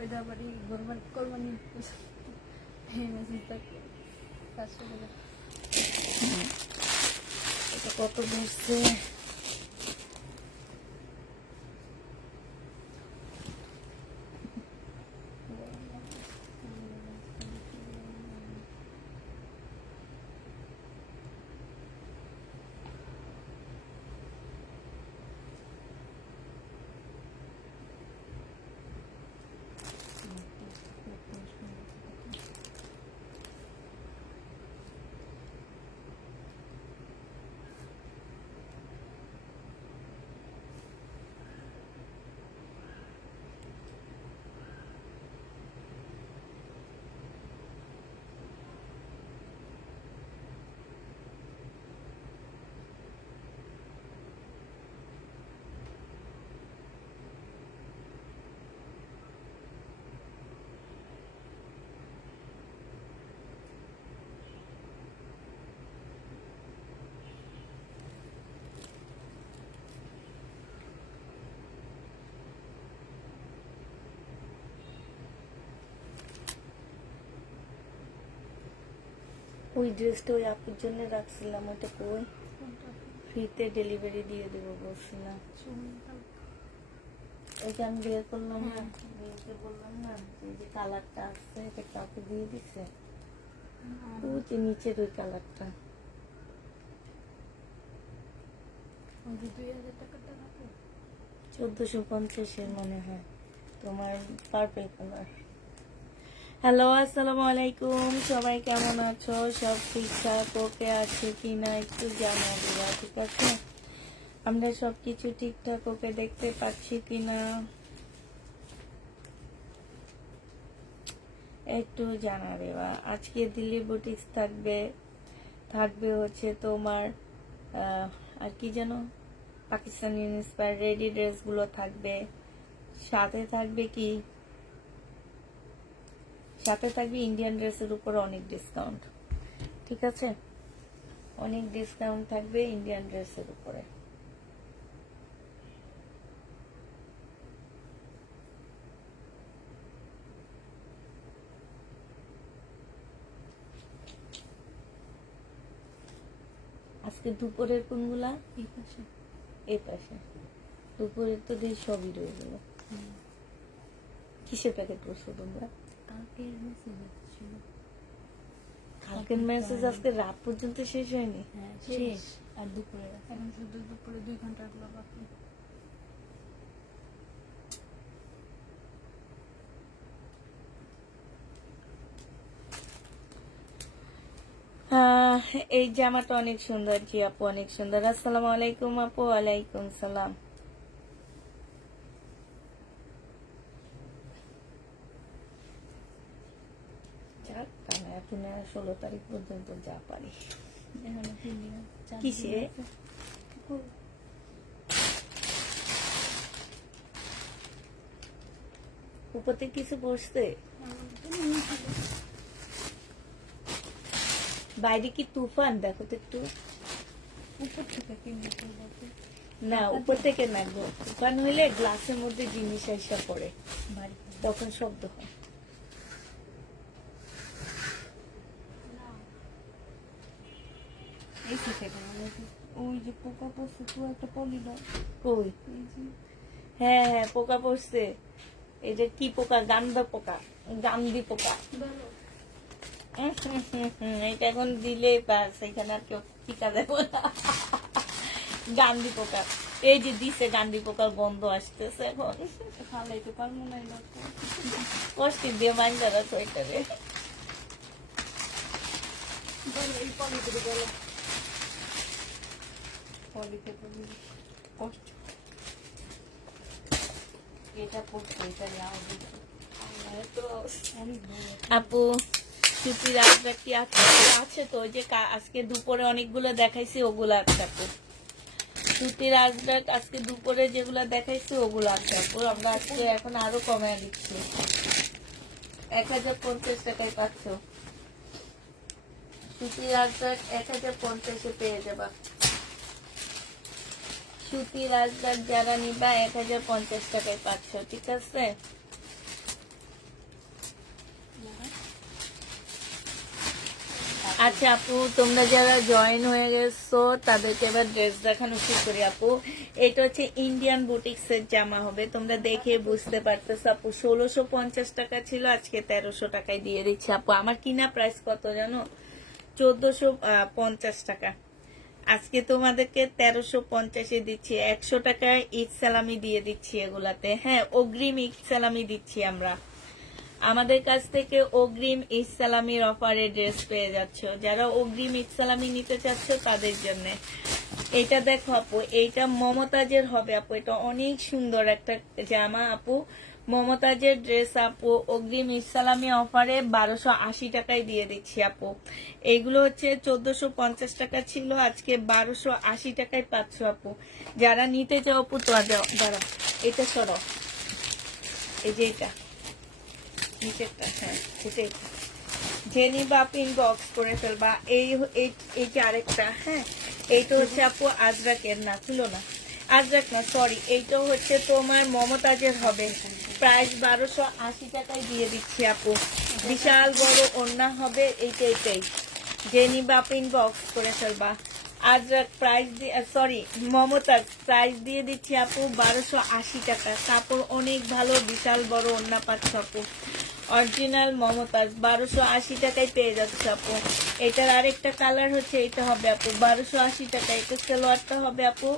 ওইটা বাড়ি কোরবানি মেসেজ থাকে 500 টাকা। এটা কত বসছে? ওই ড্রেসটা ওই আপুর জন্য রাখছিলাম, ওইটা কই? ফ্রিতে ডেলিভারি দিয়ে দেবো বলছিলাম। ওইটা আমি বের করলাম না, বেরতে বললাম না, এই যে কালারটা আছে এটা কাউকে দিয়ে দিছে, ওই যে নিচের ওই কালারটা। 1450 মনে হয়, তোমার পার্পল কালার। হ্যালো, আসসালামু আলাইকুম, সবাই কেমন আছো? সব ঠিকঠাক ওকে আছে কিনা একটু জানা দেবা, ঠিক আছে? আমরা সবকিছু ঠিকঠাক ওকে দেখতে পাচ্ছি কিনা একটু জানা দেবা। আজকে দিল্লি বুটিক্স থাকবে হচ্ছে তোমার আর কি যেন পাকিস্তানি ইন্সপায়ার রেডি ড্রেসগুলো থাকবে, সাথে থাকবে কি, সাথে থাকবে ইন্ডিয়ান ড্রেসের উপর অনেক ডিসকাউন্ট, ঠিক আছে? অনেক ডিসকাউন্ট থাকবে ইন্ডিয়ান ড্রেসের উপরে। আজকে দুপুরের কোনগুলা? এই পাশে দুপুরের তো দিয়ে সবই রয়ে গেল। কিসের প্যাকেট করছো তোমরা? কালকের মেসেজ আজকে রাত পর্যন্ত শেষ হয়নি? শেষ। আর দুপুরে এখন শুধু দুপুরে 2 ঘন্টা গুলো বাকি। এই জামাটা অনেক সুন্দর, জি আপু অনেক সুন্দর। আসসালামু আলাইকুম আপু। ওয়ালাইকুম সালাম। যাক, তাহলে এখন 16 তারিখ পর্যন্ত যা পারি। কিসে? উপরে কিছু বসছে? বাইরে কি তুফান? দেখো তো একটু। উপর থেকে কিনতে বলতে না, উপর থেকে না গো, তুফান হইলে গ্লাসের মধ্যে জিনিস এসে পড়ে, তখন শব্দ হয়। এই থেকে ওই যে পোকা পড়ছে তো একটা পলিডা কই? হ্যাঁ হ্যাঁ, পোকা পড়ছে। এটা কি পোকা? গান্ধা পোকা, গান্ধী পোকা। এটা এখন দিলেই পাস, এখানে আর কেউ টিকা দেবো না। গান্ধী পোকা, এই যে দিছে গান্ধী পোকার গন্ধ আসতেছে এখন। খালাইতে পারবো না, কষ্ট দিয়ে মাইন্ডা রাখো এটারে। এই পলিতে গেল পলিতে কষ্ট। এটা পড়ছে, এটা আপু সুতির আসবে কি আছে তো? ওই যে আজকে দুপুরে অনেকগুলো দেখাইছি, ওগুলো আছে আপু। সুতির আসবে আজকে দুপুরে যেগুলো দেখাইছি ওগুলো আছে আপু। আমরা আজকে এখন আরো কমায় দিচ্ছি, 1050 টাকায় পাচ্ছ। সুতির আসবে 1050 পেয়ে যাবা। সুতির আসবে যারা নিবা 1050 টাকায় পাচ্ছ, ঠিক আছে? আচ্ছা আপু, তোমরা যারা জয়েন হয়ে গেছো তাদেরকে এবার ড্রেস দেখানো শুরু করি আপু। এটা হচ্ছে ইন্ডিয়ান বুটিক্স এর জামা হবে, তোমরা দেখে বুঝতে পারতেছো আপু। 1650 টাকা ছিল, আজকে 1300 টাকায় দিয়ে দিচ্ছি আপু। আমার কিনা প্রাইস কত জানো? 1450 টাকা। আজকে তোমাদেরকে 1350-এ দিচ্ছি। 100 টাকায় ঈদ সালামি দিয়ে দিচ্ছি এগুলাতে। হ্যাঁ, অগ্রিম ঈদ সালামি দিচ্ছি আমরা। আমাদের কাছ থেকে অগ্রিম ঈদ সালামির অফারে ড্রেস পেয়ে যাচ্ছ। যারা অগ্রিম ঈদ সালামি নিতে চাচ্ছ তাদের জন্য এটা দেখো আপু, এইটা মমতাজের হবে আপু। এটা অনেক সুন্দর একটা জামা আপু, মমতাজের ড্রেস আপু। অগ্রিম ঈদ সালামি অফারে 1280 টাকায় দিয়ে দিচ্ছি আপু। এইগুলো হচ্ছে 1450 টাকা ছিল, আজকে 1280 টাকায় পাচ্ছ আপু। যারা নিতে চাও আপু তো দাঁড়া, এটা সরো, এই যে এটা নিচেরটা, হ্যাঁ এটাই। জেনি বা ইনবক্স করে ফেলবা। এইটা আরেকটা, হ্যাঁ এইটা হচ্ছে আপু আজরাকের, না খুলো না, আজরাক না সরি, এইটা হচ্ছে তোমার মমতাজের হবে। প্রাইস 1280 টাকায় দিয়ে দিচ্ছি আপু। বিশাল বড় ওড়না হবে এইটাই। জেনি বা ইনবক্স করে ফেলবা। আজরাক প্রাইস দিয়ে, সরি মমতাজ প্রাইস দিয়ে দিচ্ছি আপু 1280 টাকা। কাপড় অনেক ভালো, বিশাল বড় ওড়না পাচ্ছ আপু। অরিজিনাল মমতাজ 1280 টাকায় পেয়ে যাচ্ছে আপু। এটার আরেকটা কালার হচ্ছে, এটা হবে আপু 1280 টাকা। এটা সালোয়ারটা হবে আপু,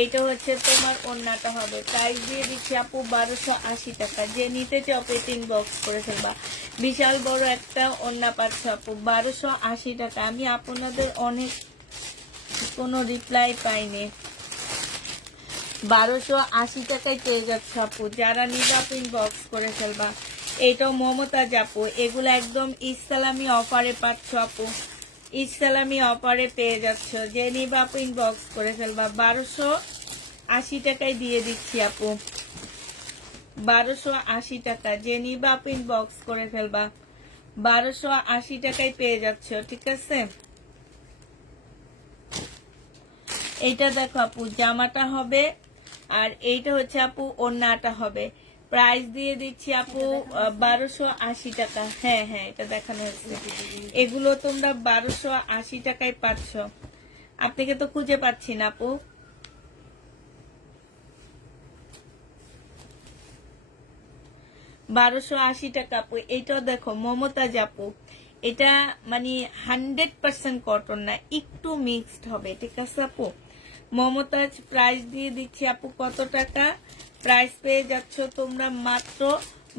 এইটা হচ্ছে তোমার ওড়নাটা হবে। প্রাইস দিয়ে দিচ্ছি আপু 1280 টাকা। যে নিতে চাও পেট ইনবক্স করে ফেলবা। বিশাল বড় একটা ওড়না পাচ্ছ আপু 1280 টাকা। আমি আপনাদের অনেক কোনো রিপ্লাই পাইনি। 1280 টাকায় পেয়ে যাচ্ছে আপু। যারা নিবা ইনবক্স করে ফেলবা। এইটাও মমতাজ আপু, এগুলো একদম ইসলামী অফারে পাচ্ছ আপু। ইসলামী অফারে পেয়ে যাচ্ছ। যে নিবা ইনবক্স করে ফেলবা। 1280 টাকায় দিয়ে দিচ্ছি আপু। 1280 টাকা। যে নিবা ইনবক্স করে ফেলবা। 1280 টাকায় পেয়ে যাচ্ছ, ঠিক আছে। এইটা দেখো আপু, জামাটা হবে, আর এইটা হচ্ছে আপু ওড়নাটা হবে। প্রাইস দিয়ে দিচ্ছি আপু 1280 টাকা। হ্যাঁ হ্যাঁ, এটা দেখানো হচ্ছে। এগুলো তোমরা 1280 টাকায় পাচ্ছ। আপনাকে তো খুঁজে পাচ্ছি না আপু। 1280 টাকা আপু। এইটাও দেখো মমতাজ আপু, এটা মানে 100% কটন না, একটু মিক্সড হবে, ঠিক আছে আপু। মমতাজ প্রাইস দিয়ে দিচ্ছি আপু কত টাকা? প্রাইস পেয়ে যাচ্ছ তোমরা মাত্র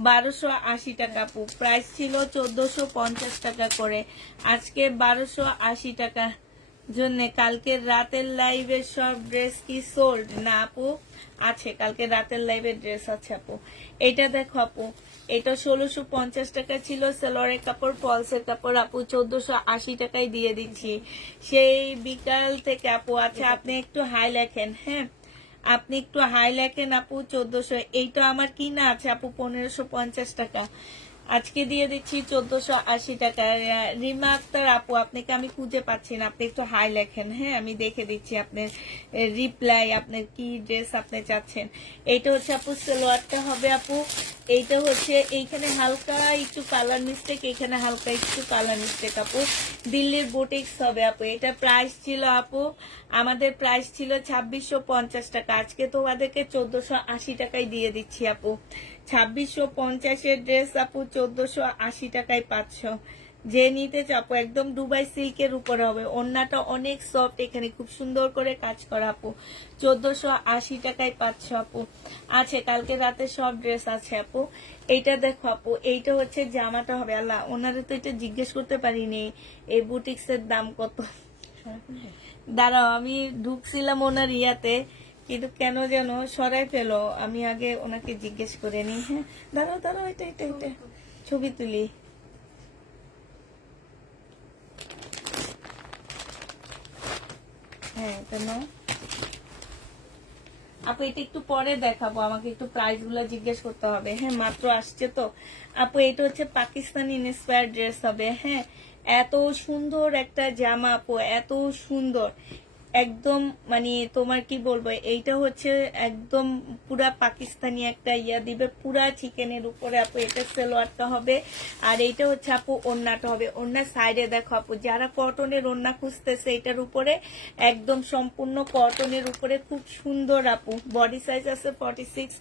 1280 টাকা আপু। প্রাইস ছিল 1450 টাকা করে, আজকে 1280 টাকা জন্য। কালকে রাতের লাইভের সব ড্রেস কি সোল্ড না আপু? আছে, কালকে রাতের লাইভের ড্রেস আছে আপু। এটা দেখো আপু, এটা 1650 টাকা ছিল সেলরের কাপড়, ফলসের কাপড় আপু 1480 টাকায় দিয়ে দিচ্ছি সেই বিকাল থেকে আপু। আচ্ছা আপনি একটু হাই লেখেন, হ্যাঁ আপনি একটু হাই লেখেন আপু। 1400, এইটা আমার কিনা আছে আপু 1550 টাকা, আজকে দিয়ে দিচ্ছি 1480 টাকা। রিমা আক্তার আপু, আপনাকে আমি খুঁজে পাচ্ছি না, আপনি একটু হাই লেখেন, হ্যাঁ আমি দেখে দিচ্ছি আপনার রিপ্লাই, আপনার কি ড্রেস আপনি চাচ্ছেন। এইটা হচ্ছে আপু সালোয়ারটা হবে আপু। এইটা হচ্ছে এইখানে হালকা একটু কালার মিস্টেক, এখানে হালকা একটু কালার মিস্টেক আপু। দিল্লির বুটিক্স হবে আপু। এটা প্রাইস ছিল আপু, আমাদের প্রাইস ছিল 2650 টাকা, আজকে তোমাদেরকে 1480 টাকায় দিয়ে দিচ্ছি আপু। 2650-এর ড্রেস আপু 1480 টাকায় পাচ্ছ। যে নিতে চাপো একদম দুবাই সিল্কের উপরে হবে। ওড়নাটা অনেক সফট, এখানে খুব সুন্দর করে কাজ করা আপু। 1480 টাকায় পাচ্ছ আপু। আছে, কালকে রাতে সব ড্রেস আছে আপু। এইটা দেখো আপু, এইটা হচ্ছে জামাটা হবে। আল্লাহ, ওনারা তো এটা জিজ্ঞেস করতে পারিনি এই বুটিক্সের দাম কত। দাঁড়াও, আমি ঢুকছিলাম ওনার ইয়াতে, কিন্তু কেন যেন সরাই ফেলো। আমি আগে ওনাকে জিজ্ঞেস করে নি। হ্যাঁ দাঁড়াও দাঁড়াও, এটা এটা এটা ছবি তুলি। হ্যাঁ কেন আপু, এটা একটু পরে দেখাবো, আমাকে একটু প্রাইস গুলো জিজ্ঞেস করতে হবে। হ্যাঁ মাত্র আসছে তো আপু। এটা হচ্ছে পাকিস্তানি ইন্সপায়ার ড্রেস হবে। হ্যাঁ এত সুন্দর একটা জামা আপু, এত সুন্দর, একদম মানে তোমার কি বলবো, এইটা হচ্ছে একদম পুরা পাকিস্তানি একটা ইয়া দিবে, পুরা চিকেনের উপরে আপু এটা সালোয়ারটা হবে। আর এইটা হচ্ছে আপু ওড়নাটা হবে। ওড়নার সাইডে দেখো আপু, যারা কটনের ওড়না খুঁজতেছে এটার উপরে একদম সম্পূর্ণ কটনের উপরে খুব সুন্দর আপু। বডি সাইজ আছে 46,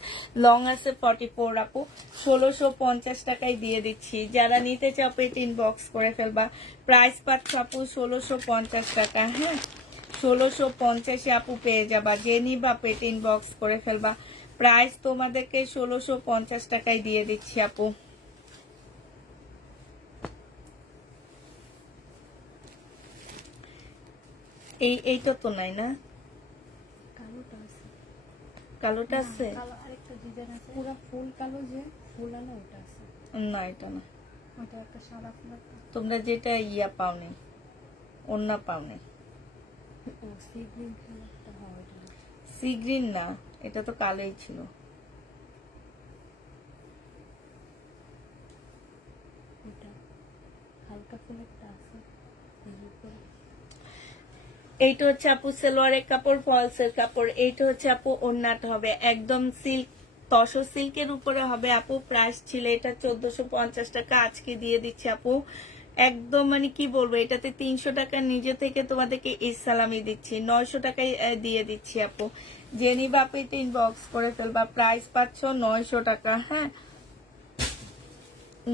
লং আছে 44 আপু। 1650 টাকায় দিয়ে দিচ্ছি। যারা নিতে চাও পেট ইনবক্স করে ফেলবা। প্রাইস পাচ্ছ আপু 1650 টাকা। হ্যাঁ, 1650 আপু পেয়ে যাবা। যে নিবা পেট ইনবক্স করে ফেলবা। প্রাইস তোমাদেরকে 1650 টাকায় দিয়ে দিচ্ছি আপু। এইটা তো নাই না, কালোটা আছে, কালোটা আছে কালো আরেকটা ডিজাইন আছে পুরো ফুল কালো, যে ফুল আলো ওটা আছে, না, এটা না। ওটা একটা সাদা ফুল একটা। তোমরা যেটা ইয়া পাওনি, ওন্না পাওনি। ও সি গ্রিন কালারটা হয় ওটা, সি গ্রিন না, এটা তো কালোই ছিল। ওটা হালকা ফুল একটা আছে এর উপরে। এইটা হচ্ছে আপু সালোয়ারের কাপড়, ফলসের কাপড়। এইটা হচ্ছে আপু ওন্নাটা হবে একদম সিল্ক, তসর সিল্কের উপরে হবে আপু। প্রাইস ছিল এটা 1450 টাকা, আজকে দিয়ে দিচ্ছি আপু একদম মানে কি বলবো, এটাতে 300 টাকা নিজে থেকে তোমাদেরকে ইসলামি দিচ্ছি, 900 টাকায় দিয়ে দিচ্ছি আপু। জেনি বাপি ইনবক্স করে ফেলবা। প্রাইস পাচ্ছ 900 টাকা। হ্যাঁ,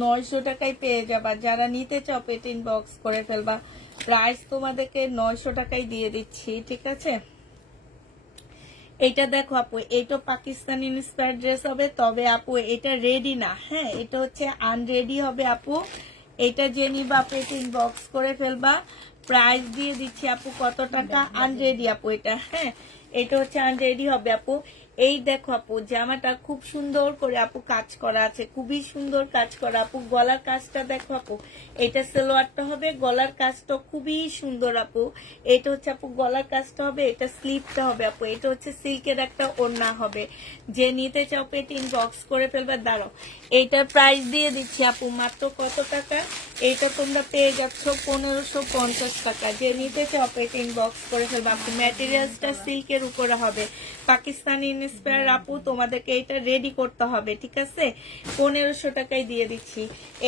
900 টাকায় পেয়ে যাবা। যারা নিতে চাও পেট ইনবক্স করে ফেলবা। প্রাইস তোমাদেরকে 900 টাকায় দিয়ে দিচ্ছি, ঠিক আছে। এটা দেখো আপু, এটা পাকিস্তানি ইন্সপায়ার্ড ড্রেস হবে, তবে আপু এটা রেডি না। হ্যাঁ, এটা হচ্ছে আনরেডি হবে আপু। এটা যে নিবা পেট ইনবক্স করে ফেলবা। প্রাইস দিয়ে দিচ্ছি আপু কত টাকা, আনরেডি আপু এটা। হ্যাঁ, এটা হচ্ছে আনরেডি হবে আপু। এই দেখো আপু, জামাটা খুব সুন্দর করে আপু কাজ করা আছে, খুবই সুন্দর কাজ করা আপু। গলার কাজটা দেখো আপু, এটা সালোয়ারটা হবে, গলার কাজটা খুবই সুন্দর আপু। এটা হচ্ছে আপু গলার কাজটা হবে, এটা স্লিপটা হবে আপু। এটা হচ্ছে সিল্কের একটা ওড়না হবে। যে নিতে চাও পেট ইনবক্স করে ফেলবে। দাঁড়াও, এইটার প্রাইস দিয়ে দিচ্ছি আপু মাত্র কত টাকা, এইটা তোমরা পেয়ে যাচ্ছ 1550 টাকা। যে নিতে চাও পেট ইনবক্স করে ফেলবে আপু। ম্যাটেরিয়ালসটা সিল্কের উপরে হবে, পাকিস্তানি ইন্সপায়ার আপু। তোমাদেরকে এটা রেডি করতে হবে, ঠিক আছে। 1500 টাকায় দিয়ে দিচ্ছি।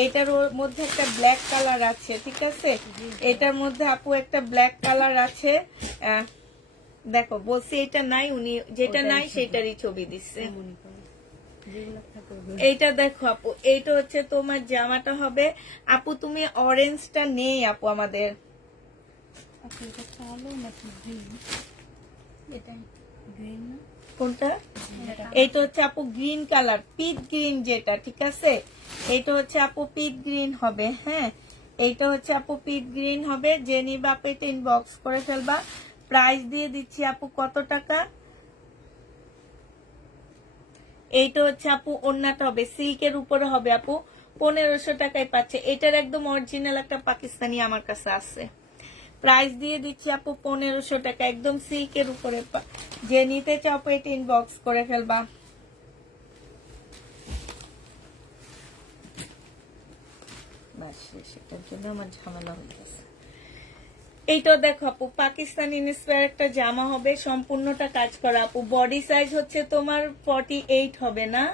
এটার মধ্যে একটা ব্ল্যাক কালার আছে, ঠিক আছে। এটার মধ্যে আপু একটা ব্ল্যাক কালার আছে। দেখো বলছি এটা নাই, উনি যেটা নাই সেটারই ছবি দিচ্ছে। এইটা দেখো আপু, এইটা হচ্ছে তোমার জামাটা হবে আপু। তুমি অরেঞ্জটা নেই আপু আমাদের। আপু এটা কালো নাকি গ্রিন? এটাই গ্রিন না? কোনটা? এইটা হচ্ছে আপু গ্রিন কালার, পিট গ্রিন যেটা, ঠিক আছে। এইটা হচ্ছে আপু পিট গ্রিন হবে। হ্যাঁ, এইটা হচ্ছে আপু পিট গ্রিন হবে। যে নিবা আপু এটা ইনবক্স করে ফেলবা। প্রাইস দিয়ে দিচ্ছি আপু কত টাকা, এইটা হচ্ছে আপু ওড়নাটা হবে সিল্কের উপরে হবে আপু। 1500 টাকায় পাচ্ছে। এটার একদম অরিজিনাল একটা পাকিস্তানি আমার কাছে আছে। প্রাইস দিয়ে দিচ্ছি আপু 1500 টাকা, একদম সিল্কের উপরে। যে নিতে চাও পেট ইনবক্স করে ফেলবা। সেটার জন্য আমার ঝামেলা হয়ে গেছে। এইটা দেখো আপু, পাকিস্তানি ইন্সপায়ার একটা জামা হবে, সম্পূর্ণটা কাজ করা আপু। বডি সাইজ হচ্ছে তোমার 48 হবে না,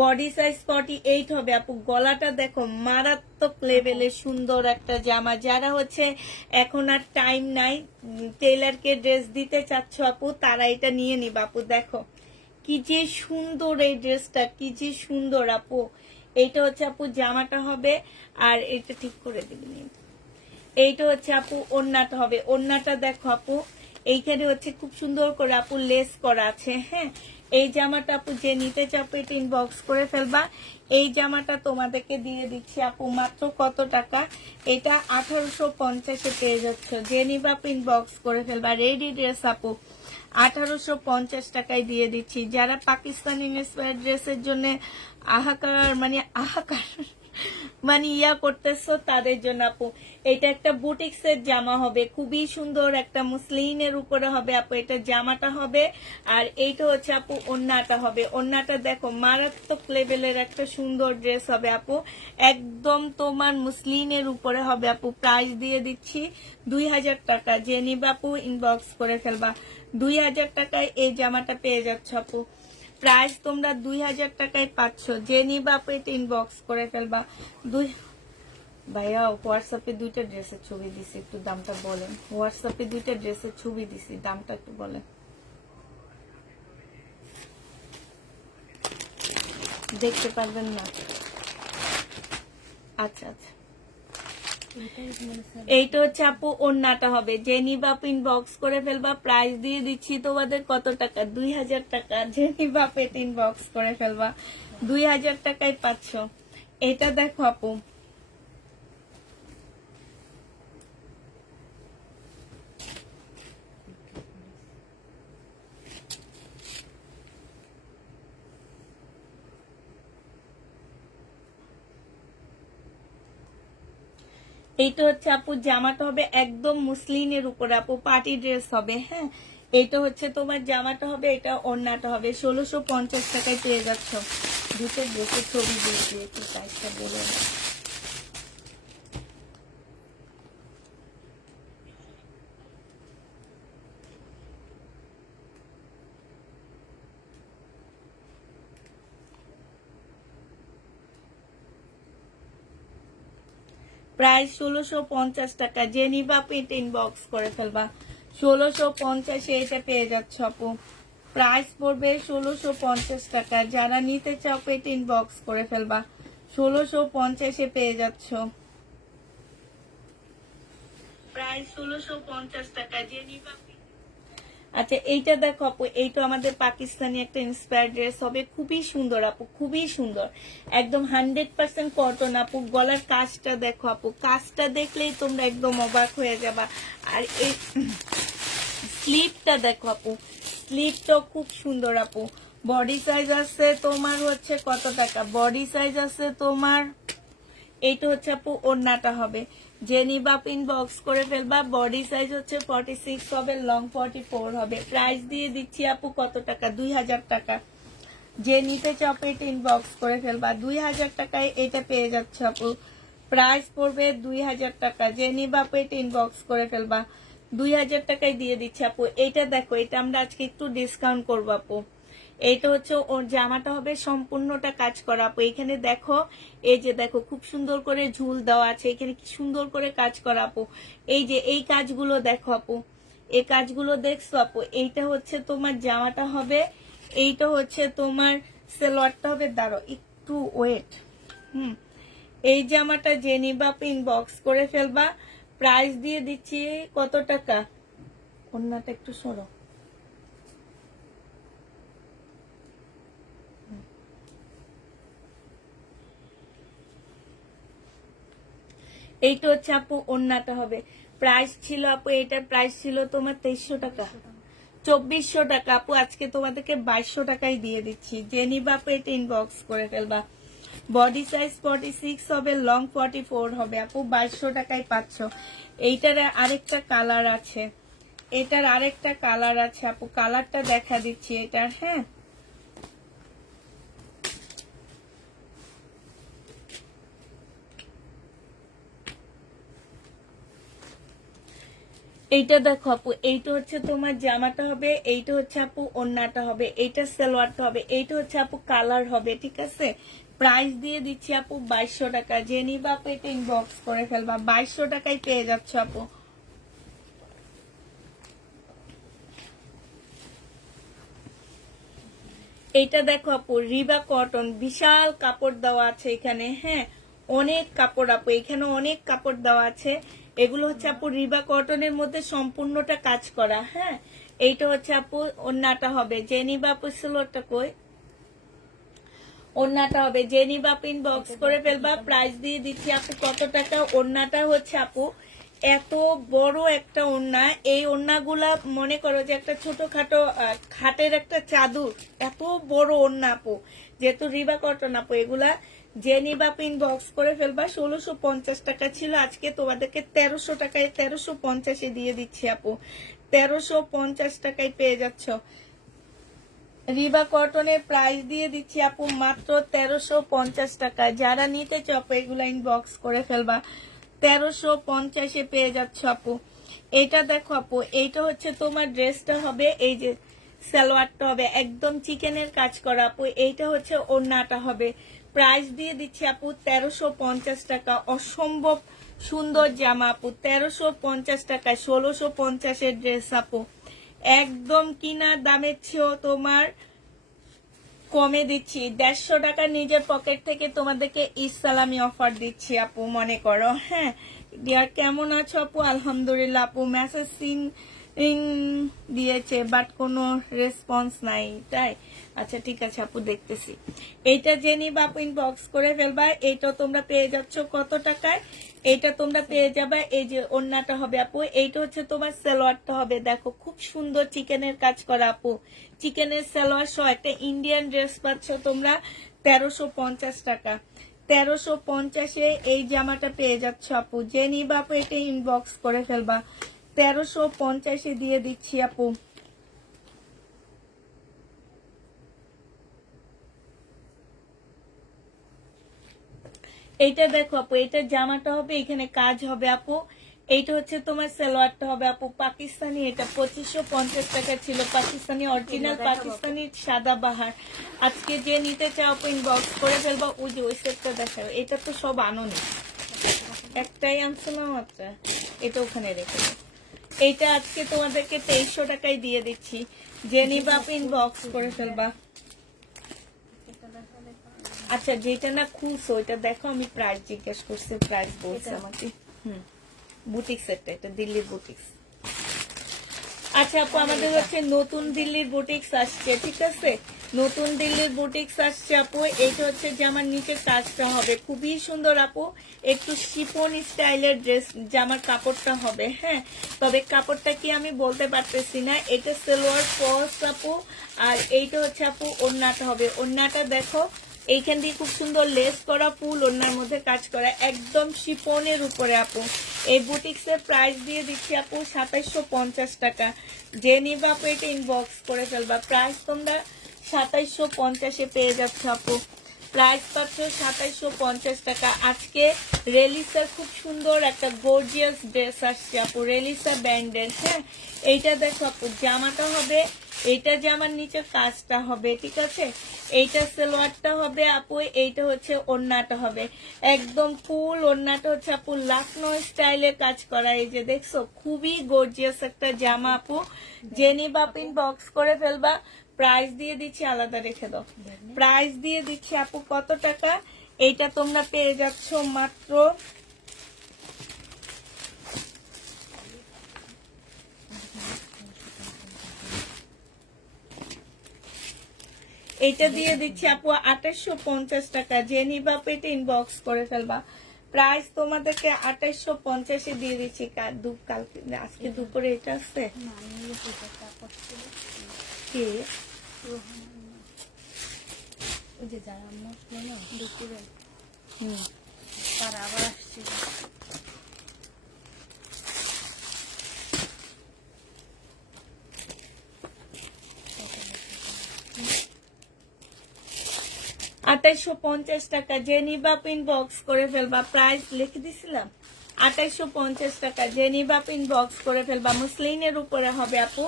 বডি সাইজ 48 হবে আপু। গলাটা দেখো, মারাত্মক লেভেলের সুন্দর একটা জামা। যারা হচ্ছে এখন আর টাইম নাই, টেইলারকে ড্রেস দিতে চাচ্ছ আপু, তারা এটা নিয়ে নিবা আপু। দেখো কি যে সুন্দর এই ড্রেসটা, কি যে সুন্দর আপু। এইটা হচ্ছে আপু জামাটা হবে। আর এটা ঠিক করে দিবেন। এইটা হচ্ছে আপু ওড়নাটা হবে। ওড়নাটা দেখো আপু, এইখানে হচ্ছে খুব সুন্দর করে আপু লেস করা আছে। হ্যাঁ, এই জামাটা আপু যে নিতে চাও এটা ইনবক্স করে ফেলবা। এই জামাটা তোমাদেরকে দিয়ে দিচ্ছি আপু মাত্র কত টাকা, এটা 1850-এ পেয়ে যাচ্ছ। যে নিবা আপু ইনবক্স করে ফেলবা। রেডি ড্রেস আপু 1850 টাকায় দিয়ে দিচ্ছি। যারা পাকিস্তানি ইন্সপায়ার্ড ড্রেসের জন্য হাহাকার মানে ইয়া করতেছো তাদের জন্য আপু। এটা একটা বুটিক্সের জামা হবে, খুবই সুন্দর একটা মুসলিনের উপরে হবে আপু, এটা জামাটা হবে। আর এইটা হচ্ছে আপু ওড়নাটা হবে। ওড়নাটা দেখো মারাত্মক লেভেলের একটা সুন্দর ড্রেস হবে আপু, একদম তোমার মুসলিনের উপরে হবে আপু। প্রাইস দিয়ে দিচ্ছি 2000 টাকা। যে নিবে আপু ইনবক্স করে ফেলবা। 2000 টাকায় এই জামাটা পেয়ে যাচ্ছ আপু। প্রাইস তোমরা 2000 টাকায় পাচ্ছ। যে নিবা আপু এটা ইনবক্স করে ফেলবা। ভাইয়া হোয়াটসঅ্যাপে 2টা ড্রেসের ছবি দিছি, একটু দামটা বলেন। হোয়াটসঅ্যাপে 2টা ড্রেসের ছবি দিছি, দামটা একটু বলেন। দেখতে পারবেন না? আচ্ছা আচ্ছা, এইটা হচ্ছে আপু ওড়নাটা হবে। যে নিবা আপু ইনবক্স করে ফেলবা। প্রাইস দিয়ে দিচ্ছি তোমাদের কত টাকা? 2000 টাকা। যে নিবা আপু এটা ইনবক্স করে ফেলবা। 2000 টাকায় পাচ্ছ। এটা দেখো আপু, এইটা হচ্ছে আপু জামাটা হবে একদম মুসলিনের উপরে আপু, পার্টি ড্রেস হবে। হ্যাঁ, এটা হচ্ছে তোমার জামাটা হবে, এটা ওড়নাটা হবে। 1650 টাকায় পেয়ে যাচ্ছ। দুটো ড্রেসের ছবি দিয়েছি, একটু প্রাইসটা বলে না। প্রাইস 1650 টাকা। যে নিবা আপু এটা ইনবক্স করে ফেলবা। 1650 এটা পেয়ে যাচ্ছ আপু। প্রাইস পড়বে 1650 টাকা। যারা নিতে চাও এটা ইনবক্স করে ফেলবা। 1650 পেয়ে যাচ্ছ। প্রাইস 1650 টাকা। যে নিবা। আচ্ছা, এইটা দেখো আপু, এইটা আমাদের পাকিস্তানি একটা ইন্সপায়ার্ড ড্রেস হবে, খুবই সুন্দর আপু, খুবই সুন্দর, একদম 100% কটন আপু। গলার কাজটা দেখো আপু, কাজটা দেখলেই তোমরা একদম অবাক হয়ে যাবা। আর এই স্লিপটা দেখো আপু, স্লিপটা খুব সুন্দর আপু। বডি সাইজ আছে তোমার হচ্ছে কত টাকা? বডি সাইজ আছে তোমার, এইটা হচ্ছে আপু ওড়নাটা হবে। যে নিবা ইনবক্স করে ফেলবা। বডি সাইজ হচ্ছে 46 হবে, লং 44 হবে। প্রাইস দিয়ে দিচ্ছি আপু কত টাকা? 2000 টাকা। যে নিতে চাও এটা ইনবক্স করে ফেলবা। 2000 টাকায় এটা পেয়ে যাচ্ছে আপু। প্রাইস পড়বে 2000 টাকা। যে নিবা এটা ইনবক্স করে ফেলবা। 2000 টাকায় দিয়ে দিচ্ছি আপু। এটা দেখো, এটা আমরা আজকে একটু ডিসকাউন্ট করবো আপু। এইটা হচ্ছে ওর জামাটা হবে সম্পূর্ণটা কাজ করা আপু। এখানে দেখো, এই যে দেখো খুব সুন্দর করে ঝুল দেওয়া আছে, এখানে কি সুন্দর করে কাজ করা আপু। এই যে এই কাজগুলো দেখো আপু, এই কাজগুলো দেখছো আপু। এইটা হচ্ছে তোমার জামাটা হবে, এইটা হচ্ছে তোমার সেলোয়ারটা হবে। দাঁড়ো একটু ওয়েট। এই জামাটা যে নিবা ইনবক্স করে ফেলবা। প্রাইস দিয়ে দিচ্ছি কত টাকা? ওড়নাটা একটু সরো। এইটা হচ্ছে আপু ওড়নাটা হবে। প্রাইস ছিল আপু, এটার প্রাইস ছিল তোমার 2300 টাকা, 2400 টাকা আপু। আজকে তোমাদেরকে 2200 টাকাই দিয়ে দিচ্ছি। যে নিবা আপু এটা ইনবক্স করে ফেলবা। বডি সাইজ 46 হবে, লং 44 হবে আপু। 2200 টাকায় পাচ্ছ। এইটার আরেকটা কালার আছে, এটার আরেকটা কালার আছে আপু, কালারটা দেখা দিচ্ছি এটার। হ্যাঁ, এইটা দেখো আপু, এইটা হচ্ছে তোমার জামাটা হবে, এইটা হচ্ছে আপু ওড়নাটা হবে, এইটা সালোয়ারটা হবে, এইটা হচ্ছে আপু কালার হবে। ঠিক আছে, প্রাইস দিয়ে দিচ্ছি আপু 2200 টাকা। যে নিবা আপু এটা ইনবক্স করে ফেলবা। 2200 টাকায় পেয়ে যাচ্ছে আপু। এইটা দেখো আপু রিবা কটন, বিশাল কাপড় দেওয়া আছে এখানে। হ্যাঁ, অনেক কাপড় আপু, এখানে অনেক কাপড় দেওয়া আছে। এগুলো হচ্ছে আপু রিবা কটনের মধ্যে সম্পূর্ণটা কাজ করা। হ্যাঁ, এইটা হচ্ছে আপু ওড়নাটা হবে। যে নিবা আপু সিলোয়ারটা কই, ওড়নাটা হবে। যে নিবা আপু ইনবক্স করে ফেলবা। প্রাইস দিয়ে দিচ্ছি আপু কত টাকা? ওড়নাটা হচ্ছে আপু এত বড় একটা ওড়না, এই ওড়নাগুলা মনে করো যে একটা ছোটখাটো খাটের একটা চাদর, এত বড় ওড়না আপু। যেহেতু রিবা কটন আপু, এগুলা যে নিবা ইনবক্স করে ফেলবা। 1650 টাকা ছিল, আজকে তোমাদেরকে 1300 টাকায় 1350-এ দিয়ে দিচ্ছি আপু। 1350 টাকায় পেয়ে যাচ্ছ। রিবা কটনের প্রাইস দিয়ে দিচ্ছি আপু মাত্র 1350 টাকায়। যারা নিতে চাও এগুলা ইনবক্স করে ফেলবা। 1350-এ পেয়ে যাচ্ছ আপু। এটা দেখো আপু, এইটা হচ্ছে তোমার ড্রেসটা হবে, এই যে সালোয়ারটা হবে একদম চিকেনের কাজ করা আপু। এইটা হচ্ছে ওড়নাটা হবে। প্রাইস দিয়ে দিচ্ছি আপু 1350 টাকা। অসম্ভব সুন্দর জামা আপু, 1350 টাকায় 1650-এর ড্রেস আপু। একদম কিনা দামের চেয়েও তোমার কমে দিচ্ছি। 150 টাকা নিজের পকেট থেকে তোমাদেরকে ইসলামি অফার দিচ্ছি আপু, মনে করো। হ্যাঁ ডিয়ার, কেমন আছো আপু? আলহামদুলিল্লাহ আপু। মেসেজ সিন দিয়েছে বাট কোনো রেসপন্স নাই, তাই? আচ্ছা ঠিক আছে আপু, দেখতেছি। এইটা যে নিবা আপু ইনবক্স করে ফেলবা। এইটা তোমরা পেয়ে যাচ্ছ কত টাকায়? এইটা তোমরা পেয়ে যাবে, এই যে ওড়নাটা হবে আপু। এইটা হচ্ছে তোমার সালোয়ারটা হবে, দেখো খুব সুন্দর চিকেনের কাজ করা আপু। চিকেনের সালোয়ার সহ একটা ইন্ডিয়ান ড্রেস পাচ্ছ তোমরা 1350 টাকা। 1350-এ এই জামাটা পেয়ে যাচ্ছ আপু। যে নিবা আপু এটা ইনবক্স করে ফেলবা। 1350-এ দিয়ে দিচ্ছি আপু। এইটা দেখো আপু, এটা জামাটা হবে, এখানে কাজ হবে আপু। এইটা হচ্ছে তোমার সালোয়ারটা হবে আপু। পাকিস্তানি, এটা 2550 টাকা ছিল। পাকিস্তানি অরিজিনাল পাকিস্তানি সাদা বাহার। আজকে যে নিতে চাও আপু ইনবক্স করে ফেলবা। ওই যে ওই সেটটা দেখাও, এটা তো সব আনোনি, একটাই আনছো না মাত্র, এটা ওখানে রেখে দাও। এইটা আজকে তোমাদেরকে 2300 টাকায় দিয়ে দিচ্ছি। যে নিবা আপু ইনবক্স করে ফেলবা। আচ্ছা যেটা না খুলছো ওইটা দেখো, আমি প্রাইস জিজ্ঞেস করছি, প্রাইস বলছে আমাকে। বুটিক সেটটা, এটা দিল্লির বুটিক্স। আচ্ছা আপু, আমাদের হচ্ছে নতুন দিল্লির বুটিক্স আসছে, ঠিক আছে? নতুন দিল্লির বুটিক্স আসছে আপু। এইটা হচ্ছে যে আমার নিচের কাজটা হবে খুবই সুন্দর আপু। একটু শিফন স্টাইলের ড্রেস জামার কাপড়টা হবে। হ্যাঁ, তবে কাপড়টা কি আমি বলতে পারতেছি না। এটা সালোয়ার ফলস আপু। আর এইটা হচ্ছে আপু ওড়নাটা হবে। ওড়নাটা দেখো, এইখান দিয়ে খুব সুন্দর লেস করা, ফুল ওড়নার মধ্যে কাজ করা, একদম শিফনের উপরে আপু। এই বুটিক্সের প্রাইস দিয়ে দিচ্ছি আপু 2750 টাকা। যে নিবা আপু এটা ইনবক্স করে ফেলবা। প্রাইস তোমরা 2750-এ পেয়ে যাচ্ছ আপু। প্রাইস পাচ্ছ 2750 টাকা। আজকে রেলিসার খুব সুন্দর একটা গর্জিয়াস ড্রেস আসছে আপু, রেলিসা ব্যান্ডের। হ্যাঁ, এইটা দেখো আপু, জামাটা হবে, এইটা জামার নিচে কাজটা হবে, ঠিক আছে? এইটা সালোয়ারটা হবে আপু। এইটা হচ্ছে ওড়নাটা হবে, একদম ফুল ওড়নাটা হচ্ছে আপু লাখনৌ স্টাইলে কাজ করা। এই যে দেখছো, খুবই গর্জিয়াস একটা জামা আপু। জেনি বাপিন বক্স করে ফেলবা। প্রাইস দিয়ে দিচ্ছি, আলাদা রেখে দাও। প্রাইস দিয়ে দিচ্ছি আপু কত টাকা? এইটা তোমরা পেয়ে যাচ্ছ মাত্র এইটা দিয়ে দিচ্ছি আপু 2850 টাকা। যে নিবা পেটে ইনবক্স করে ফেলবা। প্রাইস তোমাদেরকে 2850-এ দিয়ে দিচ্ছি। কালকে আজকে দুপুরে এটা আছে কি ওই যে যারা আমরা না দুপুরে তারা আবার আসছিল। $2850 টাকা। যে নিবা ইনবক্স করে ফেলবা। প্রাইস লিখে দিছিলাম 2850 টাকা। যে নিবা ইনবক্স করে ফেলবা। মুসলিনের উপরে হবে আপু।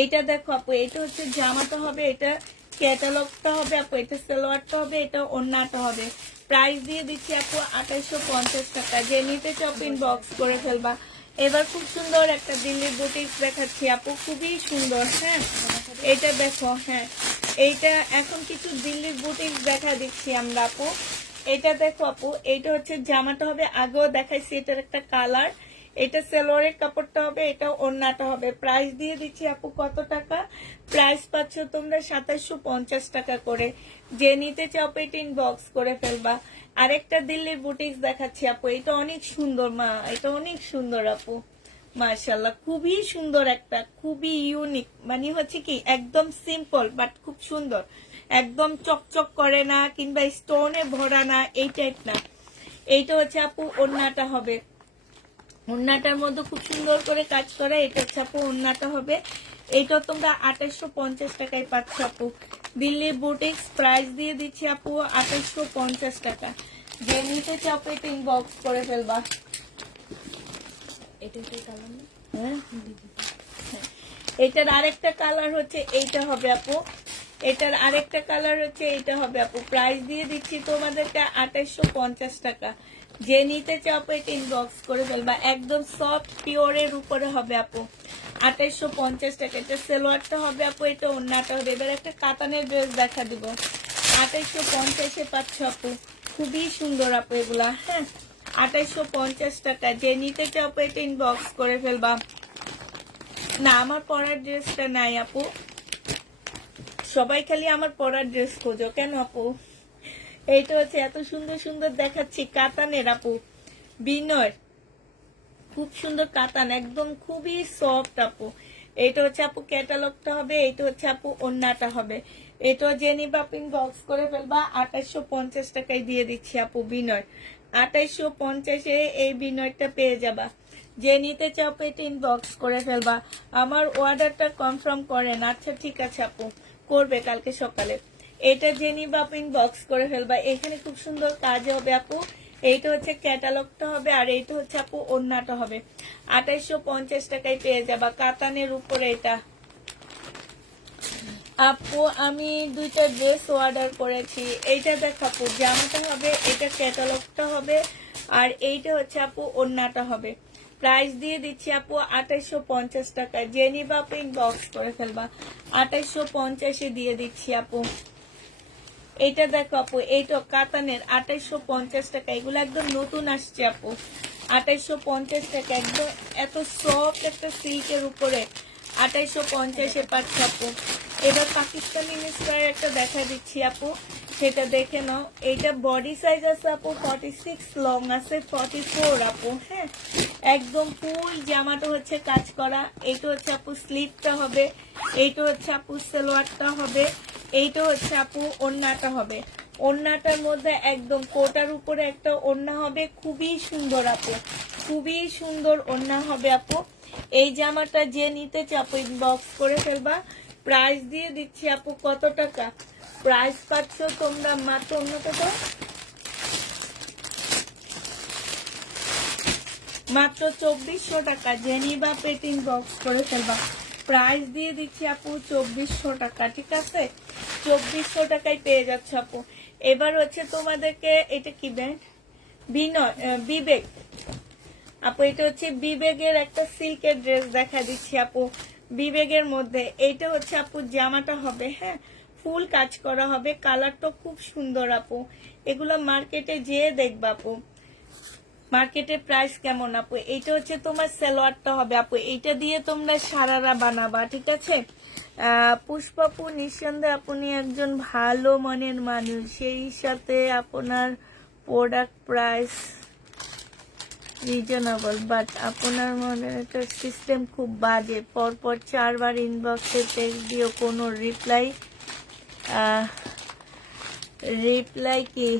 এইটা দেখো আপু, এটা হচ্ছে জামাটা হবে, এটা ক্যাটালগটা হবে আপু, এটা সালোয়ারটা হবে, এটা ওড়নাটা হবে। প্রাইস দিয়ে দিচ্ছি আপু 2850 টাকা। যে নিতে চাও ইনবক্স করে ফেলবা। এবার খুব সুন্দর একটা দিল্লির বুটিক্স দেখাচ্ছি আপু, খুবই সুন্দর। হ্যাঁ, এটা দেখো। হ্যাঁ, এইটা এখন কিছু দিল্লির বুটিক্স দেখা দিচ্ছি আমরা আপু। এটা দেখো আপু, এইটা হচ্ছে জামাটা হবে, আগেও দেখাইছি, এটার একটা কালার। এটা সালোয়ারের কাপড়টা হবে, এটা ওড়নাটা হবে। প্রাইস দিয়ে দিচ্ছি আপু কত টাকা? প্রাইস পাচ্ছ তোমরা 2750 টাকা করে। যে নিতে চাও পেট ইনবক্স করে ফেলবা। আরেকটা দিল্লির বুটিক্স দেখাচ্ছি আপু, এটা অনেক সুন্দর মা, এটা অনেক সুন্দর আপু, মাশাআল্লাহ, খুবই সুন্দর একটা, খুবই ইউনিক, মানে হচ্ছে কি একদম সিম্পল বাট খুব সুন্দর। একদম চকচক করে না কিংবা স্টোনে ভরা না, এই টাইপ না। এইটা হচ্ছে আপু ওড়নাটা হবে, ওড়নাটার মধ্যে খুব সুন্দর করে কাজ করা। এটা হচ্ছে আপু ওড়নাটা হবে। এটা তোমরা 2850 টাকায় পাচ্ছ আপু। দিল্লি বুটিক্স প্রাইস দিয়ে দিচ্ছি আপু 2850 টাকা। যে নিতে চাও এটা ইনবক্স করে ফেলবা। এটা কি কালার না? হ্যাঁ, এটার আরেকটা কালার হচ্ছে এইটা হবে আপু। এটার আরেকটা কালার হচ্ছে এইটা হবে আপু। প্রাইস দিয়ে দিচ্ছি তোমাদেরকে 2850 টাকা। যে নিতে চাও আপু এটা ইনবক্স করে ফেলবা। একদম সফট পিওরের উপরে হবে আপু, 2850 টাকা। এটা সেলোয়ারটা হবে আপু, এটা ওড়নাটা হবে। এবার একটা কাতানের ড্রেস দেখা দিব। 2850-এ পাচ্ছ আপু, খুবই সুন্দর আপু এগুলা। হ্যাঁ, 2850 টাকা। যে নিতে চাও আপু এটা ইনবক্স করে ফেলবা। না, আমার পরার ড্রেসটা নাই আপু। সবাই খালি আমার পরার ড্রেস খোঁজো কেন আপু? এইটা হচ্ছে এত সুন্দর সুন্দর দেখাচ্ছি কাতানের আপু, বিনয়, খুব সুন্দর কাতান, একদম খুবই সফট আপু। এইটা হচ্ছে আপু ক্যাটালগটা হবে। এইটা হচ্ছে আপু ওড়নাটা হবে। এটা জেনি বাপিং বক্স করে ফেলবা। 2850 টাকায় দিয়ে দিচ্ছি আপু বিনয়। 2850-এ এই বিনয়টা পেয়ে যাবা। যে নিতে চাও এটা ইনবক্স করে ফেলবা। আমার অর্ডারটা কনফার্ম করেন। আচ্ছা ঠিক আছে আপু, করবে কালকে সকালে। এটা জেনি বাপিং বক্স করে ফেলবা। এখানে খুব সুন্দর কাজ হবে আপু। এইটা হচ্ছে ক্যাটালগটা হবে, আর এইটা হচ্ছে আপু ওড়নাটা হবে। 2850 টাকায় পেয়ে যাবা কাতানের উপরে। এটা আপু আমি দুইটা ড্রেস অর্ডার করেছি। এইটা দেখো আপু জামাটা হবে, এটা ক্যাটালগটা হবে, আর এইটা হচ্ছে আপু ওড়নাটা হবে। প্রাইস দিয়ে দিচ্ছি আপু 2850 টাকা। যে নিবা আপু ইনবক্স করে ফেলবা। 2850-এ দিয়ে দিচ্ছি আপু। এইটা দেখো আপু, এইটা কাতানের 2850 টাকা। এগুলো একদম নতুন আসছে আপু, 2850 টাকা। একদম এত সফট একটা সিল্কের উপরে 2850-এ পাচ্ছি আপু। এবার পাকিস্তানি মিসফায়ার একটা দেখা দিচ্ছি আপু, সেটা দেখে নাও। এইটা বডি সাইজ আছে আপু 46, লং আছে 44 আপু। হ্যাঁ, একদম ফুল জামাটা হচ্ছে কাজ করা। এইটা হচ্ছে আপু স্লিভটা হবে, এইটা হচ্ছে আপু সালোয়ারটা হবে, এইটা হচ্ছে আপু ওড়নাটা হবে। ওড়নাটার মধ্যে একদম কোটার উপরে একটা ওড়না হবে, খুবই সুন্দর আপু, খুবই সুন্দর ওড়না হবে আপু। এই জামাটা যে নিতে চাও আপু ইনবক্স করে ফেলবা। প্রাইস দিয়ে দিচ্ছি আপু কত টাকা? প্রাইস পাচ্ছ তোমরা মাত্র অন্যটা মাত্র 2400 টাকা। জেনি বা পেটিং বক্স করে ফেলবা। প্রাইস দিয়ে দিচ্ছি আপু 2400 টাকা। ঠিক আছে, 2400 টাকায় পেয়ে যাচ্ছে আপু। এবার হচ্ছে তোমাদেরকে এটা কি ব্র্যান্ড? বিবেক আপু। এটা হচ্ছে বিবেকের একটা সিল্কের ড্রেস দেখা দিচ্ছি আপু, বিবেকের মধ্যে। এইটা হচ্ছে আপু জামাটা হবে। হ্যাঁ, ফুল কাজ করা হবে, কালারটা খুব সুন্দর আপু। এগুলো মার্কেটে যেয়ে দেখবা আপু, মার্কেটে প্রাইস কেমন আপু। এইটা হচ্ছে তোমার সালোয়ারটা হবে আপু। এইটা দিয়ে তোমরা সারারা বানাবা। ঠিক আছে, পুষ্পাপু নিঃসন্দেহে আপনি একজন ভালো মনের মানুষ, সেই সাথে আপনার প্রোডাক্ট প্রাইস রিজনেবল, বাট আপনার মনের একটা সিস্টেম খুব বাজে। পরপর 4 বার ইনবক্সে টেক্সট দিয়েও কোনো রিপ্লাই কি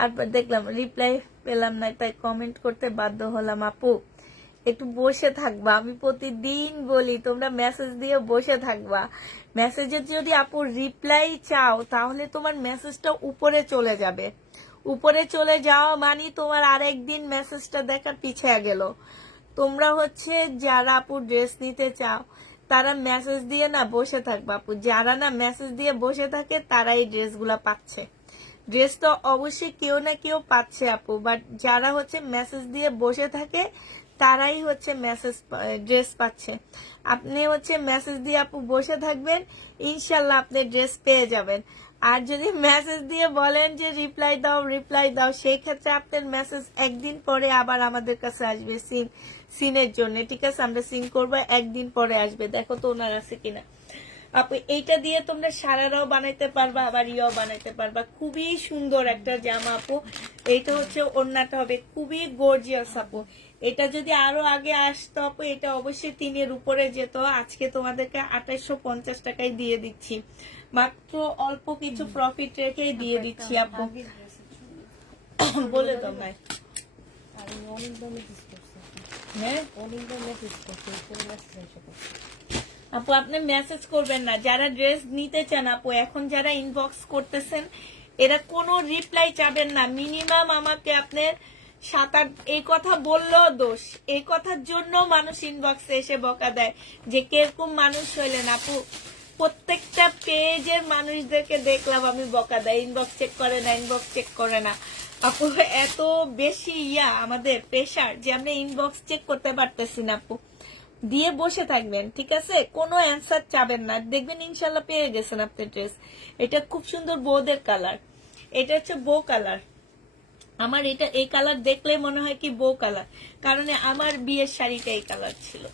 আর দেখলাম রিপ্লাই পেলাম না, তাই কমেন্ট করতে বাধ্য হলাম। আপু একটু বসে থাকবা, আমি প্রতিদিন বলি তোমরা মেসেজ দিয়ে বসে থাকবা। মেসেজের যদি আপু রিপ্লাই চাও তাহলে তোমার মেসেজটা উপরে চলে যাবে। উপরে চলে যাওয়া মানে তোমার আরেকদিন মেসেজটা দেখার পিছিয়ে গেল। তোমরা হচ্ছে যারা আপু ড্রেস নিতে চাও তারা মেসেজ দিয়ে না বসে থাকবা আপু। যারা না মেসেজ দিয়ে বসে থাকে তারাই ড্রেসগুলা পাচ্ছে। ড্রেস তো অবশ্যই কেউ না কেউ পাচ্ছে আপু, বাট যারা হচ্ছে মেসেজ দিয়ে বসে থাকে তারাই হচ্ছে ড্রেস পাচ্ছে। আপনি হচ্ছে মেসেজ দিয়ে আপু বসে থাকবেন, ইনশাল্লাহ আপনি ড্রেস পেয়ে যাবেন। আর যদি মেসেজ দিয়ে বলেন যে রিপ্লাই দাও, সেই ক্ষেত্রে আপনার মেসেজ একদিন পরে আবার আমাদের কাছে আসবে সিনের জন্য। ঠিক আছে, আমরা সিন করবো, একদিন পরে আসবে। দেখো তো ওনার আছে কিনা আপু। এইটা দিয়ে তোমরা সারারাও বানাইতে পারবা, আবার ইয়াও বানাইতে পারবা। খুবই সুন্দর একটা জামা আপু। এইটা হচ্ছে ওড়নাটা হবে, খুবই গর্জিয়াস আপু। এটা যদি আরো আগে আসতো আপু, এটা অবশ্যই 3-এর উপরে যেত। আজকে তোমাদেরকে 2850 টাকায় দিয়ে দিচ্ছি। মাত্র অল্প কিছু প্রফিট রেখে দিয়ে দিচ্ছি আপু। আগের ড্রেসের জন্য বলে দাও নাই। আর আমি অনেক দামে পিস করছি, হ্যাঁ অনেক দামে পিস করছি, পুরো মেসেজ এসে করছি। আপু আপনি মেসেজ করবেন না, যারা ড্রেস নিতে চান আপু, এখন যারা ইনবক্স করতেছেন এরা কোনো রিপ্লাই চাবেন না। মিনিমাম আমাকে আপনার 7-8 এই কথা বললেও দোষ। এই কথার জন্য মানুষ ইনবক্সে এসে বকা দেয় যে কিরকম মানুষ হইলেন আপু। প্রত্যেকটা পেজের মানুষদেরকে দেখলাম আমি বকা দেয়, ইনবক্স চেক করে না, ইনবক্স চেক করে না। আপু এত বেশি আমাদের প্রেশার যে আমরা ইনবক্স চেক করতে পারতেছি না আপু। দিয়ে বসে থাকবেন, ঠিক আছে, কোনো অ্যান্সার চাবেন না, দেখবেন ইনশাল্লাহ পেয়ে গেছেন আপনার ড্রেস। এটা খুব সুন্দর বৌদের কালার, এটা হচ্ছে বো কালার। আমার এটা এই কালার দেখলে মনে হয় কি বো কালার, কারণ আমার বিয়ের শাড়িটা এই কালার ছিল।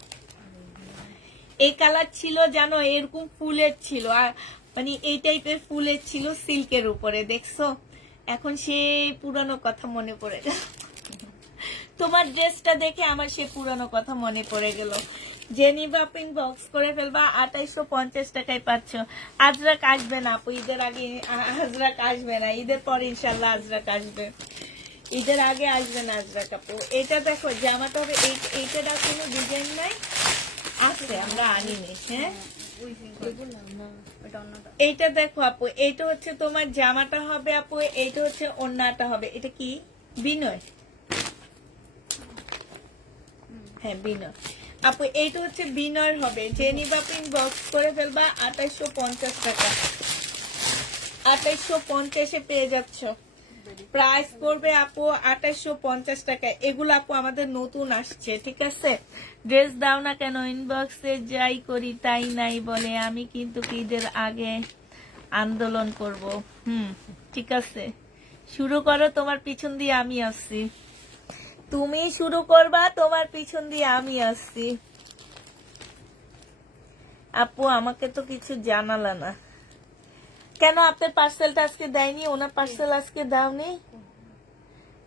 এই কালার ছিল জানো, এরকম ফুলের ছিল, আর মানে এই টাইপের ফুলের ছিল সিল্কের উপরে, দেখছো। এখন সেই পুরানো কথা মনে পড়ে গেল। তোমার ড্রেসটা দেখে আমার সে পুরানো কথা মনে পড়ে গেল। জেনিবা পিন বক্স করে ফেলবা, 2850 টাকায় পাচ্ছ। আজরাক আসবে না আপু, ঈদের আগে আজরাক আসবে না, ঈদের পরে ইনশাল্লাহ আজরাক আসবে, ঈদের আগে আসবে না আজরাক আপু। এটা দেখো জামাটা হবে এইটার আর কোনো ডিজাইন নাই, আছে আমরা আনিনি। হ্যাঁ ওই যে বললাম না, ওটা অন্যটা। এইটা দেখো আপু, এইটা হচ্ছে তোমার জামাটা হবে আপু, এইটা হচ্ছে ওড়নাটা হবে। এটা কি বিনয়? হ্যাঁ বিনয় আপু, এইটা হচ্ছে বিনয়ের হবে। জেনিবা পিন বক্স করে ফেলবা, 2850 টাকা, 2850 পেয়ে যাচ্ছ। প্রাইস পড়বে আপু 2850 টাকা। এগুলো আপু আমাদের নতুন আসছে, ঠিক আছে। ড্রেস দাও না কেন, ইনবক্সে যাই করি তাই নাই বলে, আমি কিন্তু ঈদের আগে আন্দোলন করব। ঠিক আছে, শুরু করো, তোমার পিছন দিয়ে আমি আসছি। তুমি শুরু করবা, তোমার পিছন দিয়ে আমি আসছি। আপু আমাকে তো কিছু জানালা না কেন? আপনার পার্সেলটা আজকে দেয়নি? ওনার পার্সেল আজকে দাওনি?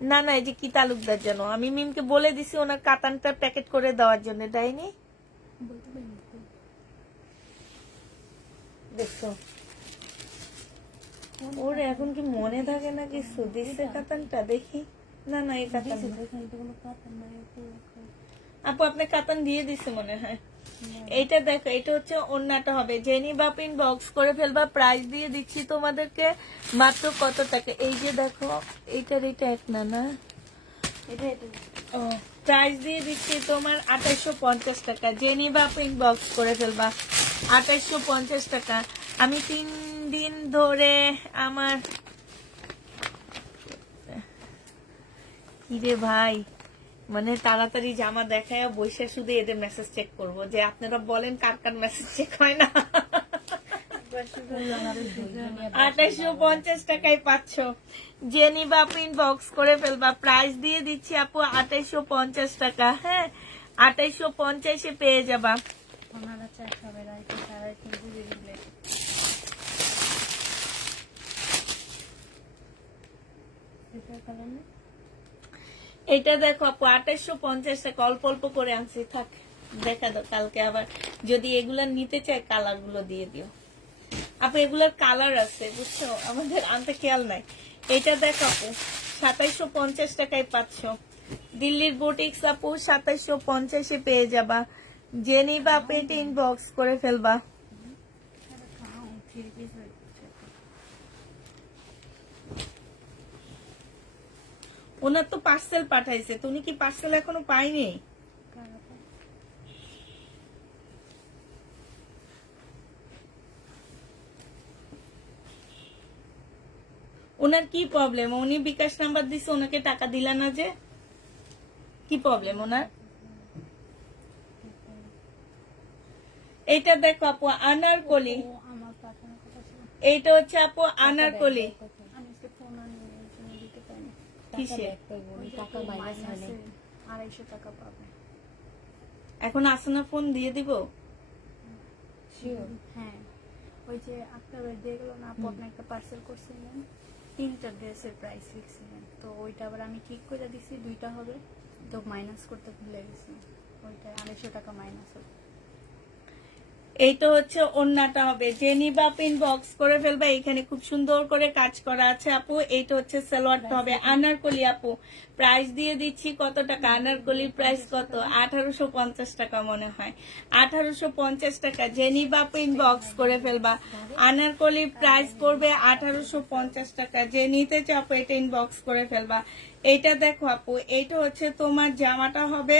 না না, এই যে কি তালুকদার যেন, আমি মিমকে বলে দিছি ওনার কাতানটা প্যাকেট করে দেওয়ার জন্য, দেয়নি। বলতে পারি দেখছো ওর এখন কি মনে থাকে না কিছু? দিচ্ছে কাতানটা, দেখি। না না, এই কাতান না। কোনো কথা নাই আপু। আপু আপনি কাতান দিয়ে দিছে মনে হয়। এইটা দেখো, এটা হচ্ছে ওড়নাটা হবে। জেনিবা পিন বক্স করে ফেলবা, প্রাইস দিয়ে দিচ্ছি তোমাদেরকে মাত্র কত টাকা। এই যে দেখো, এইটার এটা এক না না, এটা এটা প্রাইস দিয়ে দিচ্ছি তোমার 2850 টাকা। জেনিবা পিন বক্স করে ফেলবা, 2850 টাকা। আমি 3 দিন ধরে আমার কিরে ভাই, মানে তাড়াতাড়ি জামা দেখায় বসে শুধু এদের মেসেজ চেক করব, যে আপনারা বলেন কার কার মেসেজ চেক হয় না। 2850 টাকায় পাচ্ছ। জেনিবা প্রিন্ট বক্স করে ফেলবা, প্রাইস দিয়ে দিচ্ছি আপু 2850 টাকা। হ্যাঁ 2850 পেয়ে যাবা। ওনারা চাই সবাই রাইতে সারাই কিন্তু দিলে এটা কালার না। এটা দেখো আপু 2850 টাকা, অল্প অল্প করে আনছি, থাক দেখা দাও কালকে আবার যদি এগুলা নিতে চাই কালার গুলো দিয়ে দিও আপু। এগুলার কালার আছে বুঝছো, আমাদের আনতে খেয়াল নাই। এটা দেখো আপু 2750 টাকায় পাচ্ছ। দিল্লির বুটিক্স আপু 2750 পেয়ে যাবা। জেনিবা পেটে ইনবক্স করে ফেলবা। খাও 3 পিস হয়েছে। ওনার তো পার্সেল পাঠাইছে, তুমি কি পার্সেল এখনো পাইনি? ওনার কি প্রবলেম? উনি বিকাশ নাম্বার দিছে, ওনাকে টাকা দিলা না যে, কি প্রবলেম ওনার? এইটা দেখো আপু আনারকলি, ও আমার পাঠানোর কথা ছিল। এইটা হচ্ছে আপু আনারকলি। আমি আজকে ফোন আনিনি, এর জন্য দিতে পারিনি। কিসে? টাকা মাইনাস হয়নি, 250 টাকা পাবে। এখন আসনা ফোন দিয়ে দিব। হ্যাঁ ওই যে আপনারা দেখলো না আপু, আপনি একটা পার্সেল করছিলেন, 3টা ড্রেসের প্রাইস লিখছিলেন, তো ওইটা আবার আমি ঠিক করে দিছি 2টা হবে, তো মাইনাস করতে ভুলে গেছি, ওইটা 250 টাকা মাইনাস হবে। এইটা হচ্ছে ওন্নাটা হবে, যে নিবা ইনবক্স করে ফেলবা। এখানে খুব সুন্দর করে কাজ করা আছে আপু। এইটা হচ্ছে সালোয়ারটা হবে আনারকলি আপু। প্রাইস দিয়ে দিচ্ছি কত টাকা? আনারকলির প্রাইস কত? 1850 টাকা মনে হয়, 1850 টাকা। যে নিবা ইনবক্স করে ফেলবা। আনারকলির প্রাইস পড়বে 1850 টাকা। যে নিতে চাও এটা ইনবক্স করে ফেলবা। এইটা দেখো আপু, এইটা হচ্ছে তোমার জামাটা হবে,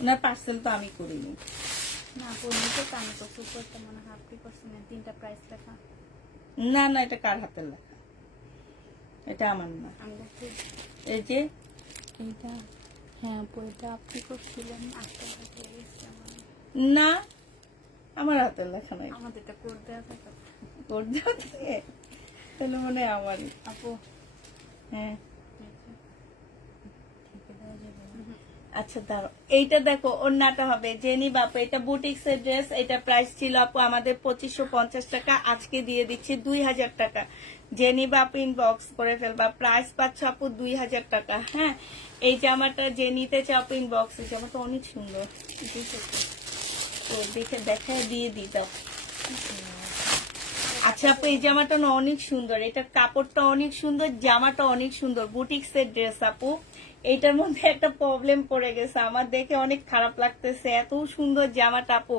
ওনার পার্সেল তো আমি করিনি। না পরিণত তো আমি করছি, উপরটা মনে হয় আপনি করছেন, তিনটা প্রাইস লেখা। না না, এটা কার হাতের লেখা? এটা আমার না। আমি দেখছি এই যে এইটা, হ্যাঁ পরিটা আপনি করছিলেন, 8টা হাতে গেছে আমার। না, আমার হাতের লেখা নাই। আমাদেরটা করে দেওয়া থাকে কোড দেওয়া থাকে? তাহলে মনে হয় আমারই। আপু। হ্যাঁ ঠিকই দেওয়া যাবে না। আচ্ছা দাঁড়ো, এইটা দেখো ওন্নাটা হবে জেনি বাপু। এটা বুটিক্স এর ড্রেস। এটা প্রাইস ছিল আপু আমাদের 2550 টাকা, আজকে দিয়ে দিচ্ছি 2000 টাকা। জেনি বাপু ইনবক্স করে ফেলবা। প্রাইস পাচ্ছ আপু 2000 টাকা। হ্যাঁ, এই জামাটা যে নিতে চাও আপু ইনবক্স। এই জামাটা অনেক সুন্দর, তো দেখে দেখা দিয়ে দিতা। আচ্ছা আপু, এই জামাটা না অনেক সুন্দর, এটার কাপড়টা অনেক সুন্দর, জামাটা অনেক সুন্দর। বুটিক্স এর ড্রেস আপু। এইটার মধ্যে একটা প্রবলেম পড়ে গেছে, আমার দেখে অনেক খারাপ লাগতেছে। এত সুন্দর জামাটা আপু,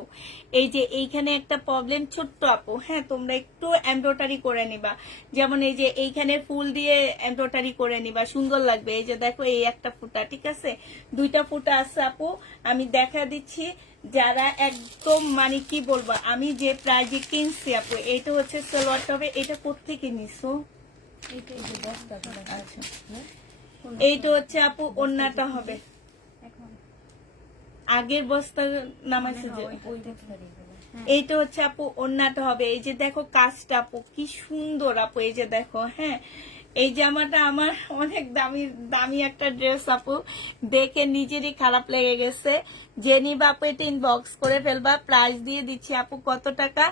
এই যে এইখানে একটা প্রবলেম ছোট্ট আপু। হ্যাঁ, তোমরা একটু এমব্রয়ডারি করে নিবা, যেমন এই যে এইখানে ফুল দিয়ে এমব্রয়ডারি করে নিবা, সুন্দর লাগবে। এই যে দেখো, এই একটা ফুটা, ঠিক আছে, 2টা ফুটা আছে আপু। আমি দেখা দিচ্ছি, যারা একদম মানে কি বলবো, আমি যে প্রাইজে কিনছি আপু, এইটা হচ্ছে সালোয়ারটা হবে। এটা কোত্থেকে নিছো? এইটাই যে বস্তা ধরা। আচ্ছা, এইটা হচ্ছে আপু ওন্নাটা হবে। এখন আগের বস্তা নামাইছে যে, ওই বস্তারই হবে। হ্যাঁ। এইটা হচ্ছে আপু ওন্নাটা হবে। এই যে দেখো কাজটা আপু কি সুন্দর আপু। এই যে দেখো, হ্যাঁ, এই জামাটা আমার অনেক দামি দামি একটা ড্রেস আপু, দেখে নিজেরই খারাপ লেগে গেছে। জেনি বাপু এটা ইনবক্স করে ফেলবা। প্রাইস দিয়ে দিচ্ছি আপু কত টাকা?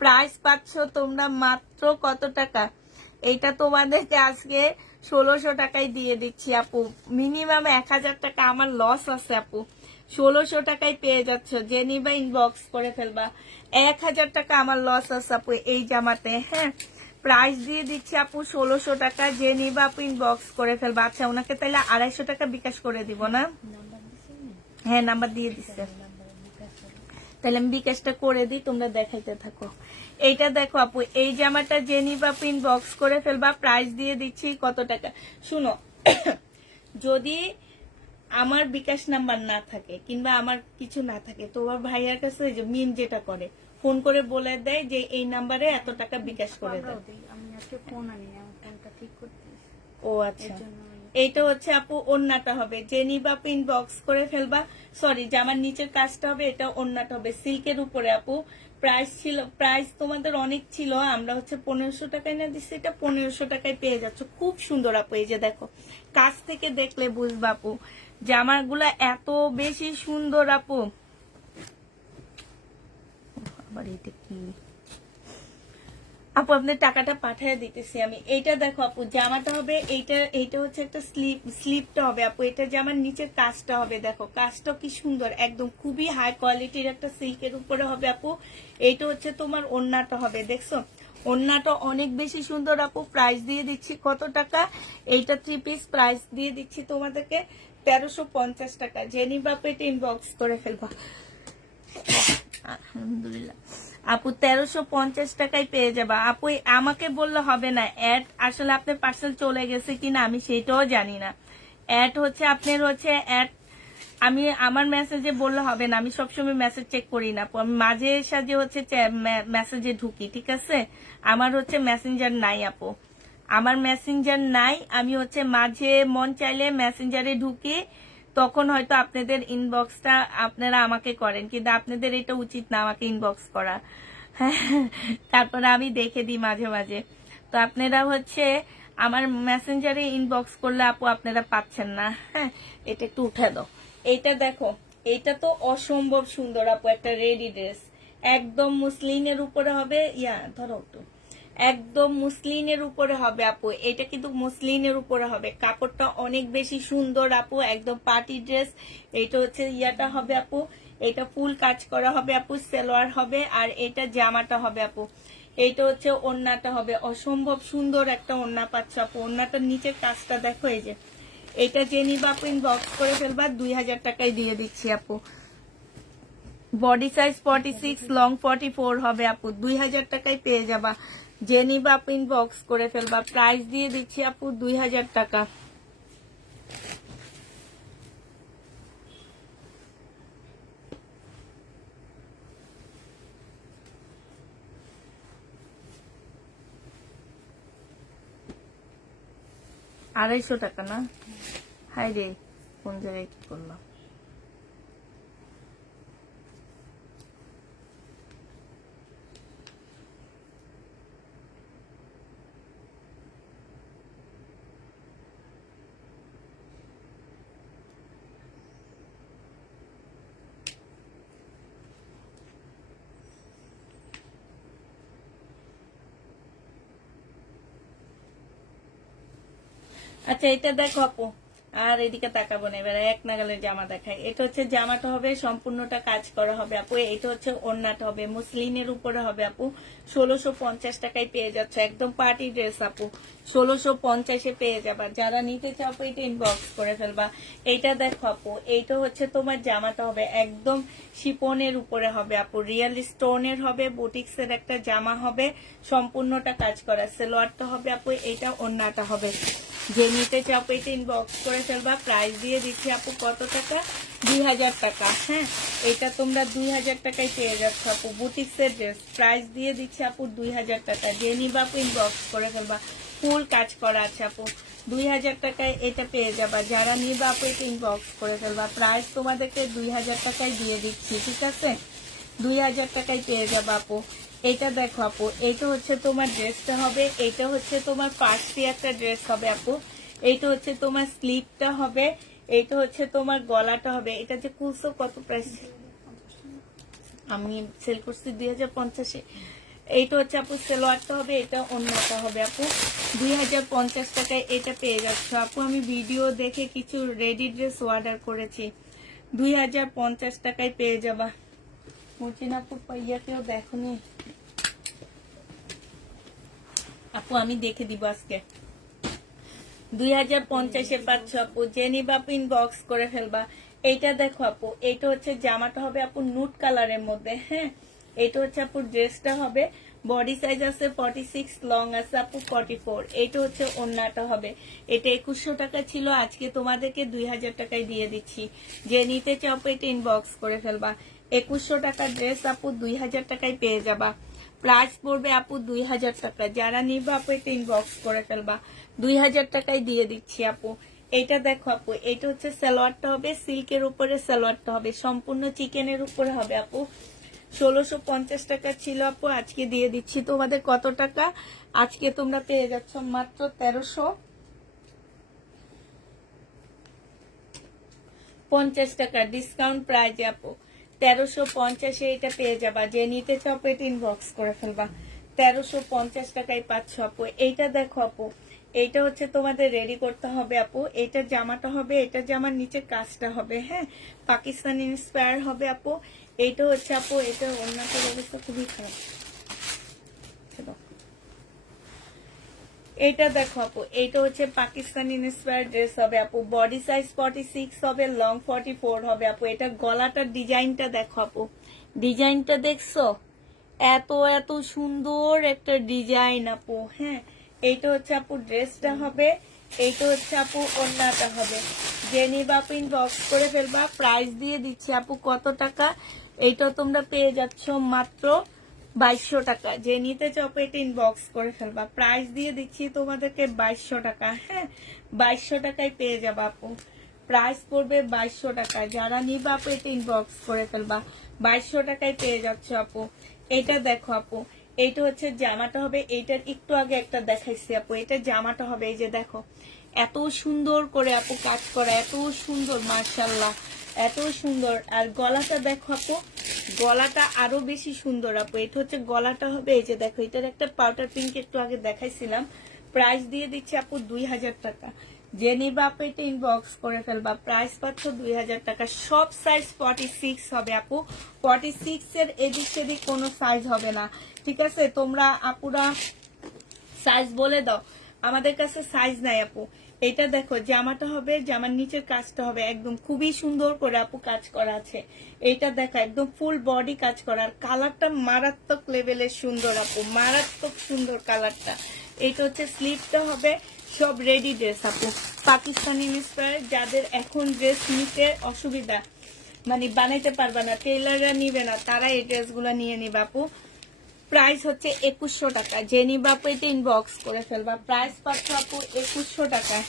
প্রাইস পাচ্ছ তোমরা মাত্র কত টাকা? এইটা তোমাদেরকে আজকে 1600 টাকায় দিয়ে দিচ্ছি আপু। মিনিমাম 1000 টাকা আমার লস আছে আপু। 1600 টাকায় পেয়ে যাচ্ছ, যে নিবা ইনবক্স করে ফেলবা। 1000 টাকা আমার লস আছে আপু এই জামাতে। হ্যাঁ, প্রাইস দিয়ে দিচ্ছি আপু 1600 টাকা। যে নিবা আপু ইনবক্স করে ফেলবা। আচ্ছা, ওনাকে তাহলে 250 টাকা বিকাশ করে দিব না? নাম্বার দিছেন না? হ্যাঁ, নাম্বার দিয়ে দিচ্ছে। নাম্বার বিকাশ হবে। তাহলে আমি বিকাশটা করে দিই, তোমরা দেখাইতে থাকো। এইটা দেখো আপু, এই জামাটা যে নিবা আপু ইনবক্স করে ফেলবা। প্রাইস দিয়ে দিচ্ছি কত টাকা? শুনো, যদি আমার বিকাশ নাম্বার না থাকে কিংবা আমার কিছু না থাকে, তোমার ভাইয়ার কাছে যে মিম যেটা করে, ফোন করে বলে দেয় যে এই নাম্বারে এত টাকা বিকাশ করে দেয়। আমরাও দিই। আমি আজকে ফোন আনি, আমার ফোনটা ঠিক করতে। ও এর আচ্ছা, জন্য এইটা হচ্ছে আপু ওন্নাটা হবে। যে নিবা আপু ইনবক্স করে ফেলবা। সরি, জামার নিচের কাজটা হবে, এটা ওন্নাটা হবে সিল্কের উপরে আপু। প্রাইস ছিল, প্রাইস তোমাদের অনেক ছিল, আমরা হচ্ছে 1500 টাকায় না দিচ্ছি, এটা 1500 টাকায় পেয়ে যাচ্ছ। খুব সুন্দর আপু। এই যে দেখো, কাছ থেকে দেখলে বুঝবা আপু, জামাগুলা এত বেশি সুন্দর আপু। আবার এটা কি আপু, আপনার টাকাটা পাঠিয়ে দিতেছি আমি। এইটা দেখো আপু, জামাটা হবে এইটা। এইটা হচ্ছে একটা স্লিপটা হবে আপু। এটা জামার নিচের কাজটা হবে, দেখো কাজটা কি সুন্দর, একদম খুবই হাই কোয়ালিটির একটা সিল্কের উপরে হবে আপু। এইটা হচ্ছে তোমার ওন্নাটা হবে, দেখছো ওন্নাটা অনেক বেশি সুন্দর আপু। প্রাইস দিয়ে দিচ্ছি কত টাকা? এইটা 3 পিস, প্রাইস দিয়ে দিচ্ছি তোমাদেরকে 1350 টাকা। জেনি বাপু এটা ইনবক্স করে ফেলবা। আলহামদুলিল্লাহ আপু, 1350 টাকায় পেয়ে যাবা আপু। আমাকে বললে হবে না অ্যাড, আসলে আপনার পার্সেল চলে গেছে কিনা আমি সেটাও জানি না। অ্যাড হচ্ছে আপনার হচ্ছে অ্যাড, আমি আমার মেসেজে বললে হবে না, আমি সবসময় মেসেজ চেক করি না আপু। আমি মাঝে সাঝে হচ্ছে মেসেজে ঢুকি, ঠিক আছে, আমার হচ্ছে মেসেঞ্জার নাই আপু, আমার মেসেঞ্জার নাই। আমি হচ্ছে মাঝে মন চাইলে মেসেঞ্জারে ঢুকি, তখন হয়তো আপনাদের ইনবক্সটা আপনারা আমাকে করেন, কিন্তু আপনাদের এটা উচিত না আমাকে ইনবক্স করা। তারপরে আমি দেখে দিই মাঝে মাঝে। তো আপনারা হচ্ছে আমার মেসেঞ্জারে ইনবক্স করলে আপু আপনারা পাচ্ছেন না। হ্যাঁ, এটা একটু উঠে দাও। এইটা দেখো, এইটা তো অসম্ভব সুন্দর আপু, একটা রেডি ড্রেস, একদম মুসলিনের উপরে হবে। ধরো একটু, একদম মুসলিনের উপরে হবে আপু, এটা কিন্তু মুসলিনের উপরে হবে, কাপড়টা অনেক বেশি সুন্দর আপু, একদম পার্টি ড্রেস। এটা হচ্ছে ইয়াটা হবে আপু, এটা ফুল কাজ করা হবে আপু, সালোয়ার হবে, আর এটা জামাটা হবে আপু। এইটা হচ্ছে ওড়নাটা হবে, অসম্ভব সুন্দর একটা ওড়না পাচ্ছ আপু। ওড়নাটার নিচের কাজটা দেখো, এই যে এটা যে নিবা আপু ইনবক্স করে ফেলবা, 2000 টাকায় দিয়ে দিচ্ছি আপু। বডি সাইজ 46, লং 44 হবে আপু, 2000 টাকায় পেয়ে যাবা। যে নিবা আপু ইনবক্স করে ফেলবা, প্রাইস দিয়ে দিচ্ছি আপু 2000 টাকা। আড়াইশো টাকা না? হাই রে, কোন জায়গায় কি করলাম। আচ্ছা এটা দেখো আপু, আর এদিকে তাকাবো না, এবার এক নাগালের জামা দেখাই। এটা হচ্ছে জামাটা হবে সম্পূর্ণটা কাজ করা হবে আপু। এটা হচ্ছে ওড়নাটা হবে, মুসলিনের উপরে হবে আপু। 1650 টাকায় পেয়ে যাচ্ছে, একদম পার্টি ড্রেস আপু। 1650-এ পেয়ে যাবা। যারা নিতে চাও এটা ইনবক্স করে ফেলবা। এইটা দেখো আপু, এইটা হচ্ছে তোমার জামাটা হবে একদম শিপনের উপরে হবে আপু, রিয়েল স্টোনের হবে, বুটিক্সের একটা জামা হবে, সম্পূর্ণটা কাজ করা। সালোয়ারটা হবে আপু, এইটা ওড়নাটা হবে। যে নিতে চাও এটা ইনবক্স করে ফেলবা। প্রাইস দিয়ে দিচ্ছি আপু কত টাকা? 2000 টাকা। হ্যাঁ, এটা তোমরা 2000 টাকায় পেয়ে যাচ্ছ আপু, বুটিক্সের ড্রেস। প্রাইস দিয়ে দিচ্ছি আপু 2000 টাকা। যে নিবা আপু ইনবক্স করে ফেলবা, ফুল কাজ করা আছে আপু। 2000 টাকায় এটা পেয়ে যাবা। যারা নিবা আপু এটা ইনবক্স করে ফেলবা। প্রাইস তোমাদেরকে 2000 টাকায় দিয়ে দিচ্ছি, ঠিক আছে? 2000 টাকায় পেয়ে যাবা আপু। এটা দেখো আপু, এইটা হচ্ছে তোমার ড্রেসটা হবে, এইটা হচ্ছে তোমার ফার্স্ট একটা ড্রেস হবে আপু। এইটা হচ্ছে তোমার স্লিপটা হবে, এইটা হচ্ছে তোমার গলাটা হবে। এটা যে খুলছো কত প্রাইস? আমি সেল করছি 2050-এ। এইটা হচ্ছে আপু সালোয়ারটা হবে, এটা অন্যটা হবে আপু। 2050 টাকায় এটা পেয়ে যাচ্ছ আপু। আমি ভিডিও দেখে কিছু রেডি ড্রেস অর্ডার করেছি, 2050 টাকায় পেয়ে যাবা। মুচিন আপু পাইয়াকেও দেখনি আপু, আমি দেখে দিব আজকে। 2050-এ পাচ্ছ আপু। যে নিবা আপু ইনবক্স করে ফেলবা। এইটা দেখো আপু, এইটা হচ্ছে জামাটা হবে আপু নুট কালারের মধ্যে। হ্যাঁ, এইটা হচ্ছে আপু ড্রেসটা হবে। বডি সাইজ আছে 46, লং আছে আপু 44। এইটা হচ্ছে ওড়নাটা হবে। এটা 2100 টাকা ছিল, আজকে তোমাদেরকে 2000 টাকায় দিয়ে দিচ্ছি। যে নিতে চাও এটা ইনবক্স করে ফেলবা। 2100 টাকার ড্রেস আপু 2000 টাকায় পেয়ে যাবা। প্রাইস পড়বে আপু 2000 টাকা। যারা নিবা আপু এটা ইনবক্স করে ফেলবা। 2000 টাকায় দিয়ে দিচ্ছি আপু। এইটা দেখো আপু, এইটা হচ্ছে সালোয়ারটা হবে, সিল্কের উপরে সালোয়ারটা হবে, সম্পূর্ণ চিকেনের উপরে হবে আপু। 1650 টাকা ছিল আপু, আজকে দিয়ে দিচ্ছি তোমাদের কত টাকা? আজকে তোমরা পেয়ে যাচ্ছ মাত্র 1350 টাকা ডিসকাউন্ট প্রাইজে আপু। 1350-এ এটা পেয়ে যাবা। যে নিতে চাও এটা ইনবক্স করে ফেলবা। 1350 টাকায় পাচ্ছ আপু। এইটা দেখো আপু, এইটা হচ্ছে তোমাদের রেডি করতে হবে আপু। এইটা জামাটা হবে, এটা জামার নিচে কাজটা হবে। হ্যাঁ, পাকিস্তানি ইন্সপায়ার হবে আপু। এইটা হচ্ছে আপু, এটা অন্যটার অবস্থা খুবই খারাপ। এইটা দেখো আপু, এইটা হচ্ছে পাকিস্তানি ইন্সপায়ার ড্রেস হবে আপু। বডি সাইজ 46 হবে, লং 44 হবে আপু। এটা গলাটার ডিজাইনটা দেখো আপু, ডিজাইনটা দেখছো? এত এত সুন্দর একটা ডিজাইন আপু। হ্যাঁ, এইটা হচ্ছে আপু ড্রেসটা হবে, এইটা হচ্ছে আপু ওড়নাটা হবে। যে নিবা আপু ইনবক্স করে ফেলবা। প্রাইস দিয়ে দিচ্ছি আপু কত টাকা? এইটা তোমরা পেয়ে যাচ্ছ মাত্র 2200 টাকা। যে নিতে চাও এটা ইনবক্স করে ফেলবা। প্রাইস দিয়ে দিচ্ছি তোমাদেরকে 2200 টাকা। হ্যাঁ, 2200 টাকায় পেয়ে যাবা আপু। প্রাইস পড়বে 2200 টাকা। যারা নিবা আপু এটা ইনবক্স করে ফেলবা। 2200 টাকায় পেয়ে যাচ্ছ আপু। এটা দেখো আপু, এইটা হচ্ছে জামাটা হবে। এইটার একটু আগে একটা দেখাইছি আপু, এটা জামাটা হবে। এই যে দেখো, এত সুন্দর করে আপু কাজ করা, এত সুন্দর, মাশাআল্লাহ, এত সুন্দর। আর গলাটা দেখো আপু, গলাটা আরো বেশি সুন্দর আপু। এটা হচ্ছে গলাটা হবে, এই যে দেখো এটার একটা পাউডার পিঙ্ক একটু আগে দেখাইছিলাম। প্রাইস দিয়ে দিচ্ছি আপু 2000 টাকা। যে নিবা আপু এটা ইনবক্স করে ফেলবা, প্রাইস পাচ্ছ 2000 টাকা। সব সাইজ 46 হবে আপু, 46 এর এদিক সেদিক কোনো সাইজ হবে না, ঠিক আছে? তোমরা আপুরা সাইজ বলে দাও, আমাদের কাছে সাইজ নাই আপু। এটা দেখো জামাটা হবে, জামার নিচের কাজটা হবে একদম খুবই সুন্দর করে আপু কাজ করা আছে। এটা দেখো একদম ফুল বডি কাজ করা, আর কালারটা মারাত্মক লেভেলের সুন্দর আপু, মারাত্মক সুন্দর কালারটা। এটা হচ্ছে স্লিভটা হবে, সব রেডি ড্রেস আপু, পাকিস্তানি ইন্সপায়ার। যাদের এখন ড্রেস নিতে অসুবিধা, মানে বানাইতে পারবে না, টেলাররা নিবে না, তারা এই ড্রেসগুলো নিয়ে নিবে আপু। প্রাইস হচ্ছে 2100 টাকা। যে নিবা আপু এটা ইনবক্স করে ফেলবা, প্রাইস পাচ্ছ আপু 2100 টাকায়।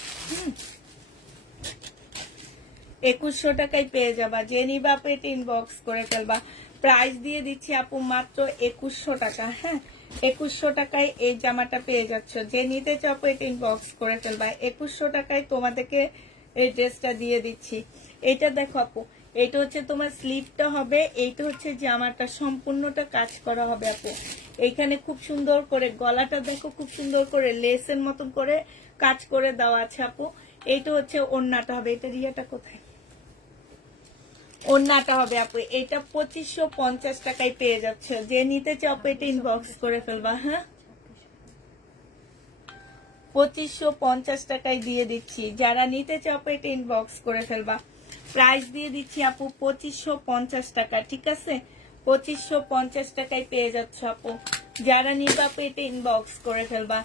2100 টাকায় পেয়ে যাবা। যে নিবা আপু এটা ইনবক্স করে ফেলবা, প্রাইস দিয়ে দিচ্ছি আপু মাত্র 2100 টাকা। হ্যাঁ, 2100 টাকায় এই জামাটা পেয়ে যাচ্ছ। যে নিতে চাও আপু এটা ইনবক্স করে ফেলবা, 2100 টাকায় তোমাদেরকে এই ড্রেসটা দিয়ে দিচ্ছি। এটা দেখো আপু, এইটা হচ্ছে তোমার স্লিভটা হবে, এইটা হচ্ছে জামাটা সম্পূর্ণটা কাজ করা হবে আপু। এইখানে খুব সুন্দর করে গলাটা দেখো, খুব সুন্দর করে লেসের মতন করে কাজ করে দেওয়া আছে আপু। এইটা হচ্ছে ওড়নাটা হবে, এটা রিয়াটা কোথায়, ওড়নাটা হবে আপু। এটা 2550 টাকায় পেয়ে যাচ্ছে। যে নিতে চাও আপু এটা ইনবক্স করে ফেলবা। হ্যাঁ, 2550 টাকায় দিয়ে দিচ্ছি। যারা নিতে চাও আপু এটা ইনবক্স করে ফেলবা, প্রাইস দিয়ে দিচ্ছি আপু 2550 টাকা, ঠিক আছে? 2550 টাকায় পেয়ে যাচ্ছ আপু। যারা নিবা আপু এটা ইনবক্স করে ফেলবা।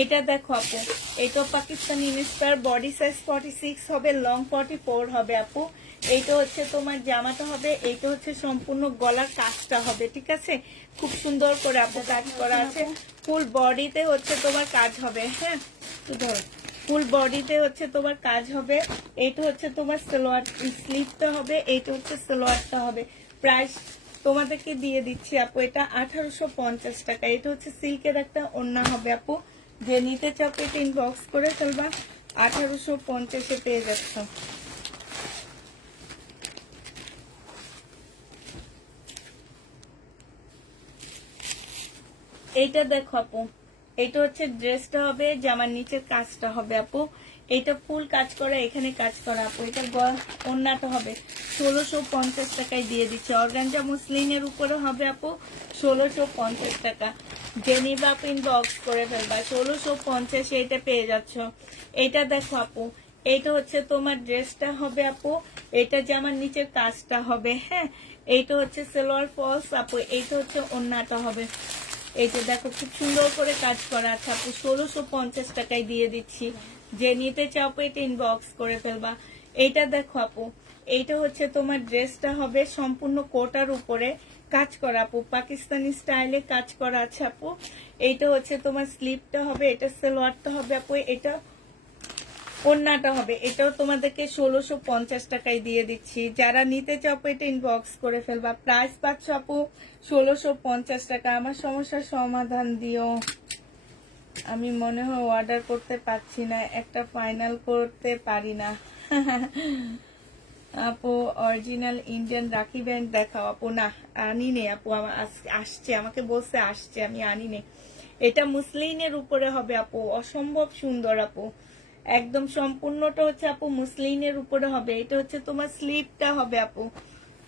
এটা দেখো আপু, এটা পাকিস্তানি ইন্সপায়ার, বডি সাইজ 46 হবে, লং 44 হবে আপু। এইটা হচ্ছে তোমার জামাটা হবে, এইটা হচ্ছে সম্পূর্ণ গলার কাজটা হবে, ঠিক আছে? খুব সুন্দর করে আপু কাজ করা আছে, ফুল বডিতে হচ্ছে তোমার কাজ হবে। হ্যাঁ, ফুল বডিতে হচ্ছে তোমার কাজ হবে। এইটা হচ্ছে তোমার সালোয়ার, স্লিভটা হবে, এইটা হচ্ছে সালোয়ারটা হবে। প্রাইস তোমাদেরকে দিয়ে দিচ্ছি আপু এটা 1850 টাকা। এটা হচ্ছে সিল্কের একটা ওড়না হবে আপু। যে নিতে চাও এটা ইনবক্স করে ফেলবা, 1850-এ পেয়ে যাচ্ছ। এইটা দেখো আপু, এইটা হচ্ছে ড্রেসটা হবে, জামার নিচের কাজটা হবে আপু। এটা ফুল কাজ করা, এখানে কাজ করা আপু। এটা ওড়নাটা হবে 1650 টাকায় দিয়ে দিচ্ছে। অর্গানজা মুসলিনের উপরে হবে আপু 1650 টাকা। জেনিবা আপু ইনবক্স করে ফেলবা, 1650 এটা পেয়ে যাচ্ছ। এটা দেখো আপু, এইটা হচ্ছে তোমার ড্রেসটা হবে আপু, এটা জামার নিচের কাজটা হবে। হ্যাঁ, এইটা হচ্ছে সালোয়ার ফলস আপু, এইটা হচ্ছে ওড়নাটা হবে। এই যে দেখো খুব সুন্দর করে কাজ করা আছে আপু, 1650 টাকায় দিয়ে দিচ্ছি। যে নিতে চাও আপু এটা ইনবক্স করে ফেলবা। এইটা দেখো আপু, এইটা হচ্ছে তোমার ড্রেসটা হবে সম্পূর্ণ কোটার উপরে কাজ করা আপু, পাকিস্তানি স্টাইলে কাজ করা আছে আপু। এইটা হচ্ছে তোমার স্লিভটা হবে, এটা সালোয়ারটা হবে আপু, এটা ওড়নাটা হবে। এটাও তোমাদেরকে 1650 টাকায় দিয়ে দিচ্ছি। যারা নিতে চাও আপু এটা ইনবক্স করে ফেলবা, প্রাইস পাচ্ছ আপু 1650 টাকা। আমার সমস্যার সমাধান দিও। আমি মনে হয় অর্ডার করতে পারছি না, একটা ফাইনাল করতে পারি না। আপু অরিজিনাল ইন্ডিয়ান রাখি ব্যান্ড দেখাও আপু। না আনি নে আপু, আসছে, আমাকে বলছে আসছে, আমি আনি নে। এটা মুসলিনের উপরে হবে আপু, অসম্ভব সুন্দর আপু, একদম সম্পূর্ণটা হচ্ছে আপু মুসলিনের উপরে হবে। এটা হচ্ছে তোমার স্লিভটা হবে আপু,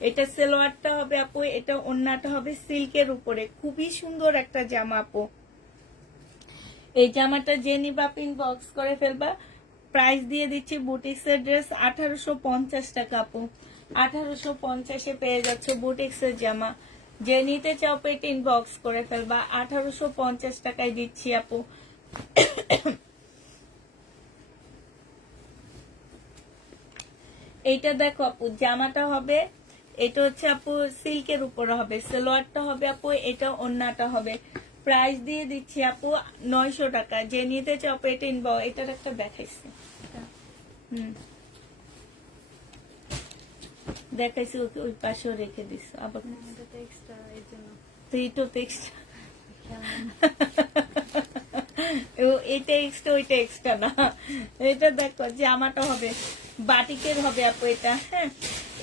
এটা সালোয়ারটা হবে আপু, এটা ওড়নাটা হবে সিল্কের উপরে। খুবই সুন্দর একটা জামা আপু। এই জামাটা যে নিবা ইনবক্স করে ফেলবা, প্রাইস দিয়ে দিচ্ছি বুটিক্সের ড্রেস 1850 টাকা আপু। 1850-এ পেয়ে যাচ্ছ বুটিক্সের জামা। যে নিতে চাও পেট ইনবক্স করে ফেলবা, 1850 টাকায় দিচ্ছি আপু। এইটা দেখো আপু, জামাটা হবে, এটা হচ্ছে আপু সিল্কের উপরে হবে, সালোয়ারটা হবে আপু, এটা ওড়নাটা হবে। প্রাইস দিয়ে দিচ্ছি আপু 900 টাকা। যে নিতে চাও আপু এটা ইনবক্স, এটার একটা দেখাইছি, দেখাইছি, ওই পাশেও রেখে দিস আবার। তুই তো এটা এক্সট্রা, ওইটা এক্সট্রা না। এটা দেখো জামাটা হবে বাটিকের হবে আপু এটা। হ্যাঁ,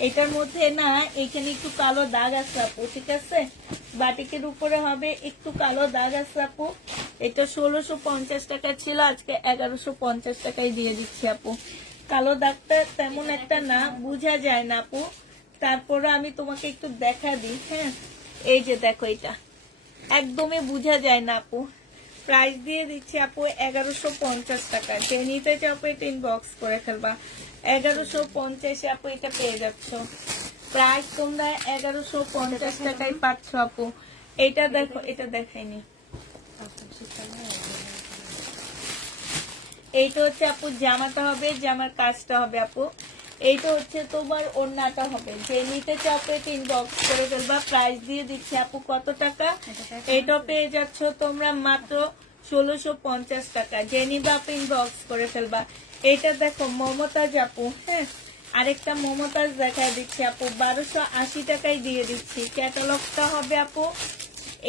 এটার মধ্যে না এখানে একটু কালো দাগ আছে আপু, ঠিক আছে? বাটিকের উপরে হবে একটু কালো দাগ আছে আপু। এটা 1650 টাকা ছিল, আজকে 1150 টাকায় দিয়ে দিচ্ছি আপু। কালো দাগটা তেমন একটা না, বোঝা যায় না আপু, তারপরে আমি তোমাকে একটু দেখা দিই। হ্যাঁ, এই যে দেখো, এটা একদমই বোঝা যায় না আপু। প্রাইস দিয়ে দিচ্ছি আপু 1150 টাকা। যে নিতে চাও আপু এটা ইনবক্স করে ফেলবা। 1150 আপু এটা পেয়ে যাচ্ছ। প্রাইস তোমরা 1150 টাকায় পাচ্ছ আপু। এটা দেখো, এটা দেখাইনি। এইটা হচ্ছে আপু জামাটা হবে, জামার কাজটা হবে আপু। এইটা হচ্ছে তোমার ওড়নাটা হবে। যে নিতে চাও আপু এটা ইনবক্স করে ফেলবা। প্রাইস দিয়ে দিচ্ছি আপু কত টাকা? এটা পেয়ে যাচ্ছ তোমরা মাত্র 1650 টাকা। যে নিবা আপু ইনবক্স করে ফেলবা। এটা দেখো মমতাজ আপু। হ্যাঁ, আরেকটা মমতাজ দেখা দিচ্ছি আপু, 1280 টাকায় দিয়ে দিচ্ছি। ক্যাটালগটা হবে আপু,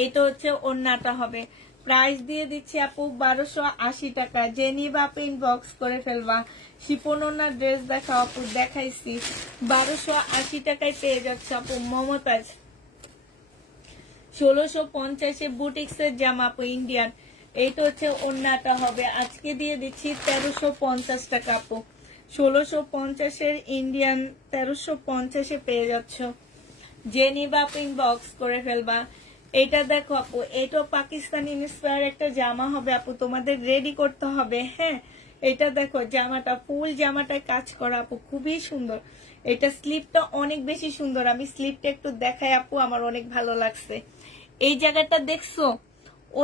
এটা হচ্ছে ওড়নাটা হবে। প্রাইস দিয়ে দিচ্ছি আপু 1280 টাকা। যে নিবা আপু ইনবক্স করে ফেলবা। শিফন ওড়নার ড্রেস দেখাও আপু, দেখাইছি। 1280 টাকায় পেয়ে যাচ্ছে আপু মমতাজ। 1650 বুটিক্সের জামা আপু, ইন্ডিয়ান। এইটা হচ্ছে ওড়নাটা হবে, আজকে দিয়ে দিচ্ছি 1350 টাকা আপু। 1650 ইন্ডিয়ান 1350 পেয়ে যাচ্ছ। যে নিবা আপু ইনবক্স করে ফেলবা। এটা দেখো আপু, এটা পাকিস্তানি ইন্সপায়ার একটা জামা হবে আপু, তোমাদের রেডি করতে হবে। হ্যাঁ, এটা দেখো জামাটা, ফুল জামাটায় কাজ করা আপু, খুবই সুন্দর। এটা স্লিপটা অনেক বেশি সুন্দর, আমি স্লিপটা একটু দেখাই আপু, আমার অনেক ভালো লাগছে। এই জায়গাটা দেখছো,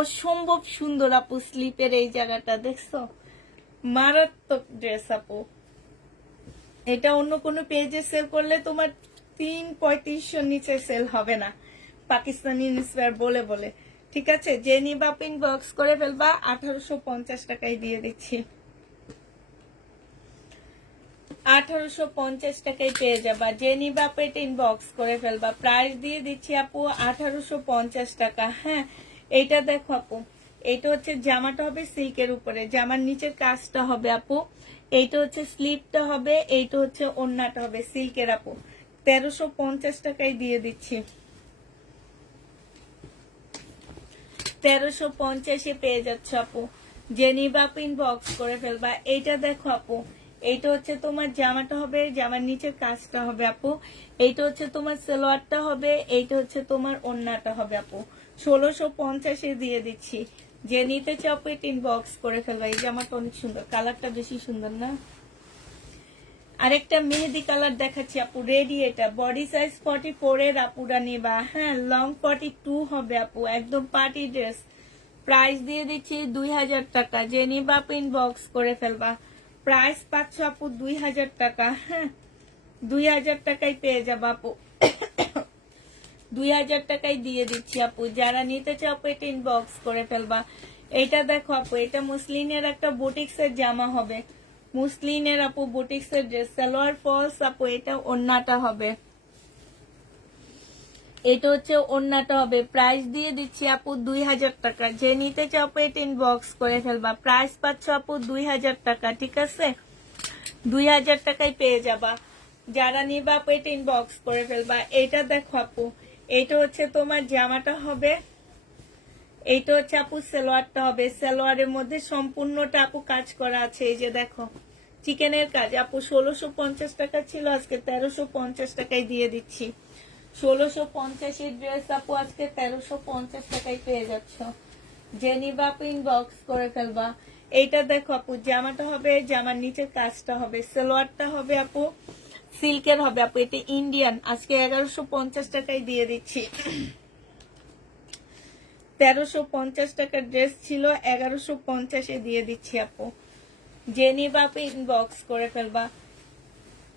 অসম্ভব সুন্দর আপু। স্লিপের এই জায়গাটা দেখছো, মারাত্মক ড্রেস আপু। এটা অন্য কোনো পেজে সেল করলে তোমার 335 নিচে সেল হবে না, পাকিস্তানি ইন্সপায়ার বলে বলে। ঠিক আছে, যে নিবা ইনবক্স করে ফেলবা। 1850 টাকায় দিয়ে দিচ্ছি। 1850 টাকায় পেয়ে যাবা। যে নিবা এটা ইনবক্স করে ফেলবা। প্রাইস দিয়ে দিচ্ছি আপু 1850 টাকা। হ্যাঁ, এইটা দেখো আপু, এইটা হচ্ছে জামাটা হবে সিল্কের উপরে, জামার নিচের কাজটা হবে আপু। এইটা হচ্ছে স্লিপটা হবে, এইটা হচ্ছে ওড়নাটা হবে সিল্কের আপু। 1350 টাকায় দিয়ে দিচ্ছি। 1350 পেয়ে যাচ্ছে আপু। যে নিবা আপু ইনবক্স করে ফেলবা। এইটা দেখো আপু, এইটা হচ্ছে তোমার জামাটা হবে, জামার নিচের কাজটা হবে আপু। এইটা হচ্ছে তোমার সালোয়ারটা হবে, এইটা হচ্ছে তোমার ওড়নাটা হবে আপু। 1650 দিয়ে দিচ্ছি। যে নিতে চাও আপু এটা ইনবক্স করে ফেলবা। এই জামাটা অনেক সুন্দর, কালারটা বেশি সুন্দর না? আরেকটা মেহেদি কালার দেখাচ্ছি আপু, রেডি। এটা বডি সাইজ 44 এর আপুরা নিবা। হ্যাঁ, লং 42 হবে আপু, একদম পার্টি ড্রেস। প্রাইস দিয়ে দিচ্ছি 2000 টাকা। যে নিবা আপু ইনবক্স করে ফেলবা। প্রাইস পাচ্ছ আপু 2000 টাকা। হ্যাঁ, 2000 টাকায় পেয়ে যাবা আপু। 2000 টাকায় দিয়ে দিচ্ছি আপু। যারা নিতে চাও আপু এটা ইনবক্স করে ফেলবা। এটা দেখো আপু, এটা মুসলিনের একটা বুটিক্সের জামা হবে, মুসলিনের আপু বুটিক্সের ড্রেস। সালোয়ার ফলস আপু, এটা ওড়নাটা হবে, এটা হচ্ছে ওড়নাটা হবে। প্রাইস দিয়ে দিচ্ছি আপু 2000 টাকা। যে নিতে চাও আপু এটা ইনবক্স করে ফেলবা। প্রাইস পাচ্ছ আপু 2000 টাকা। ঠিক আছে, 2000 টাকায় পেয়ে যাবা। যারা নিবা আপু এটা ইনবক্স করে ফেলবা। এটা দেখো আপু, এটা হচ্ছে তোমার জামাটা হবে, এইটা হচ্ছে আপু সালোয়ারটা হবে। সালোয়ারের মধ্যে সম্পূর্ণটা আপু কাজ করা আছে। এই যে দেখো, চিকেনের কাজ আপু। 1650 টাকা ছিল, আজকে 1350 টাকায় দিয়ে দিচ্ছি। 1650 ড্রেস আপু আজকে 1350 টাকায় পেয়ে যাচ্ছ। যে নিবা আপু ইনবক্স করে ফেলবা। এইটা দেখো আপু, জামাটা হবে, জামার নিচের কাজটা হবে। সালোয়ারটা হবে আপু সিল্কের হবে আপু, এটা ইন্ডিয়ান। আজকে 1150 টাকায় দিয়ে দিচ্ছি। 1350 টাকার ড্রেস ছিল, 1150 দিয়ে দিচ্ছি আপু। যে নিবা আপু ইনবক্স করে ফেলবা।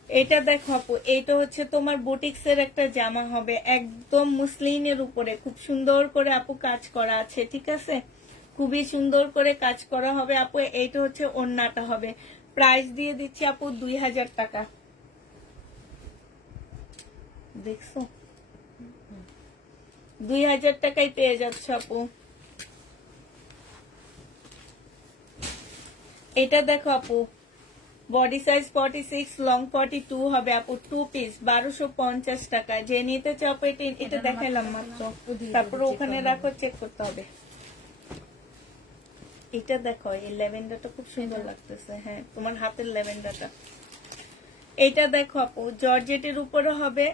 এটা দেখো আপু, এটা হচ্ছে তোমার বুটিক্সের একটা জামা হবে, একদম মুসলিনের উপরে খুব সুন্দর করে আপু কাজ করা আছে। ঠিক আছে, খুবই সুন্দর করে কাজ করা হবে আপু। এইটা হচ্ছে ওড়নাটা হবে। প্রাইস দিয়ে দিচ্ছি আপু 2000 টাকা। দেখছো, 2000 টাকায় পেয়ে যাচ্ছে আপু। এটা দেখো আপু, বডি সাইজ 46, লং 42 হবে আপু। 2 পিস 1250 টাকা। যে নিতে চাও আপু এটা দেখাইলাম মাত্র। তারপর ওখানে রাখো, চেক করতে হবে। এটা দেখো, এই ল্যাভেন্ডারটা খুব সুন্দর লাগতেছে। হ্যাঁ, তোমার হাতের ল্যাভেন্ডারটা। এটা দেখো আপু, জর্জেটের উপরে হবে।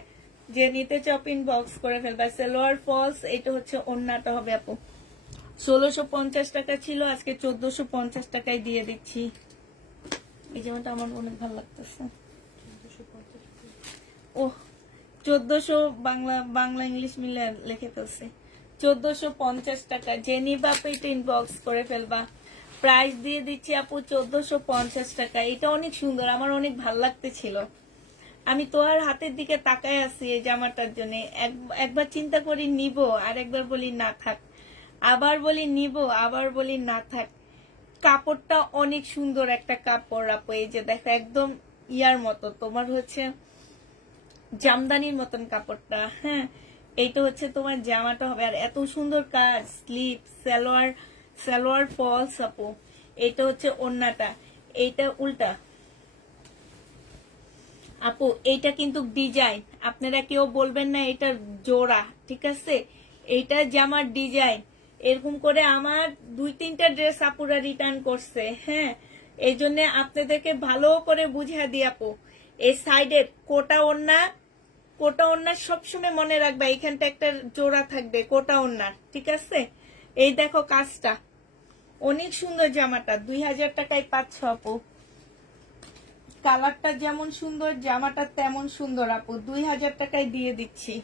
যে নিতে চাও বক্স করে ফেলবা। সালোয়ার ফলস, এটা হচ্ছে ওন্নাটা হবে আপু। 1650 টাকা ছিল, আজকে 1450 টাকায় দিয়ে দিচ্ছি। এই জামাটা আমার অনেক ভালো লাগতেছে। ও 1400 বাংলা বাংলা ইংলিশ মিলে লিখে ফেলছে। 1450 টাকা। যে নিবা পেট ইনবক্স করে ফেলবা। প্রাইস দিয়ে দিচ্ছি আপু 1450 টাকা। এটা অনেক সুন্দর, আমার অনেক ভালো লাগতেছিল। আমি তোর হাতের দিকে তাকায় আছি এই জামাটার জন্য। একবার চিন্তা করি নিব, আর একবার বলি না থাক, আবার বলি নিব, আবার বলি না থাক। কাপড়টা অনেক সুন্দর একটা কাপড় আপু। এই যে দেখো, একদম ইয়ার মতো, তোমার হচ্ছে জামদানির মতন কাপড়টা। হ্যাঁ, এইটা হচ্ছে তোমার জামাটা হবে। আর এত সুন্দর কাজ, স্লিপ, সালোয়ার ফলস আপু। এটা হচ্ছে ওন্নাটা, এইটা উল্টা আপু। এইটা কিন্তু ডিজাইন, আপনারা কেউ বলবেন না এটা জোড়া, ঠিক আছে? এইটা জামার ডিজাইন। এরকম করে আমার 2-3টা ড্রেস আপুরা রিটার্ন করছে। হ্যাঁ, এই জন্য আপনাদেরকে ভালো করে বুঝিয়ে দিই আপু। এই সাইডের কোটা ওন্না সবসময় মনে রাখবা, এখানটা একটা জোড়া থাকবে কোটা ওন্নার, ঠিক আছে? এই দেখো কাজটা অনেক সুন্দর। জামাটা 2000 টাকায় পাচ্ছ আপু। কালারটা যেমন সুন্দর, জামাটা তেমন সুন্দর আপু। 2000 টাকায় দিয়ে দিচ্ছি।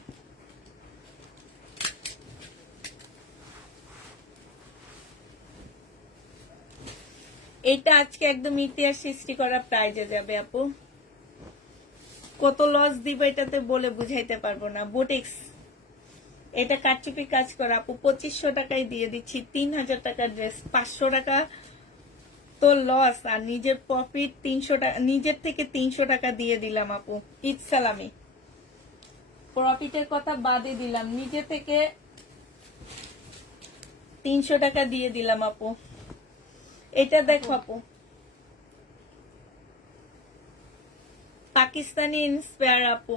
এটা আজকে একদম ইতিহাস সৃষ্টি করা প্রাইজে যাবে আপু। কত লস দিব এটাতে বলে বুঝাইতে পারবো না। বুটিক্স, এটা কারচুপি কাজ করা আপু। 2500 টাকায় দিয়ে দিচ্ছি। 3000 টাকার ড্রেস, 500 টাকা তো লস, আর নিজের প্রফিট 300 টাকা, নিজের থেকে 300 টাকা দিয়ে দিলাম আপু। ঈদ সালামি, প্রফিটের কথা বাদে দিলাম, নিজে থেকে 300 টাকা দিয়ে দিলাম আপু। এটা দেখো আপু, পাকিস্তানি ইন্সপায়ার আপু।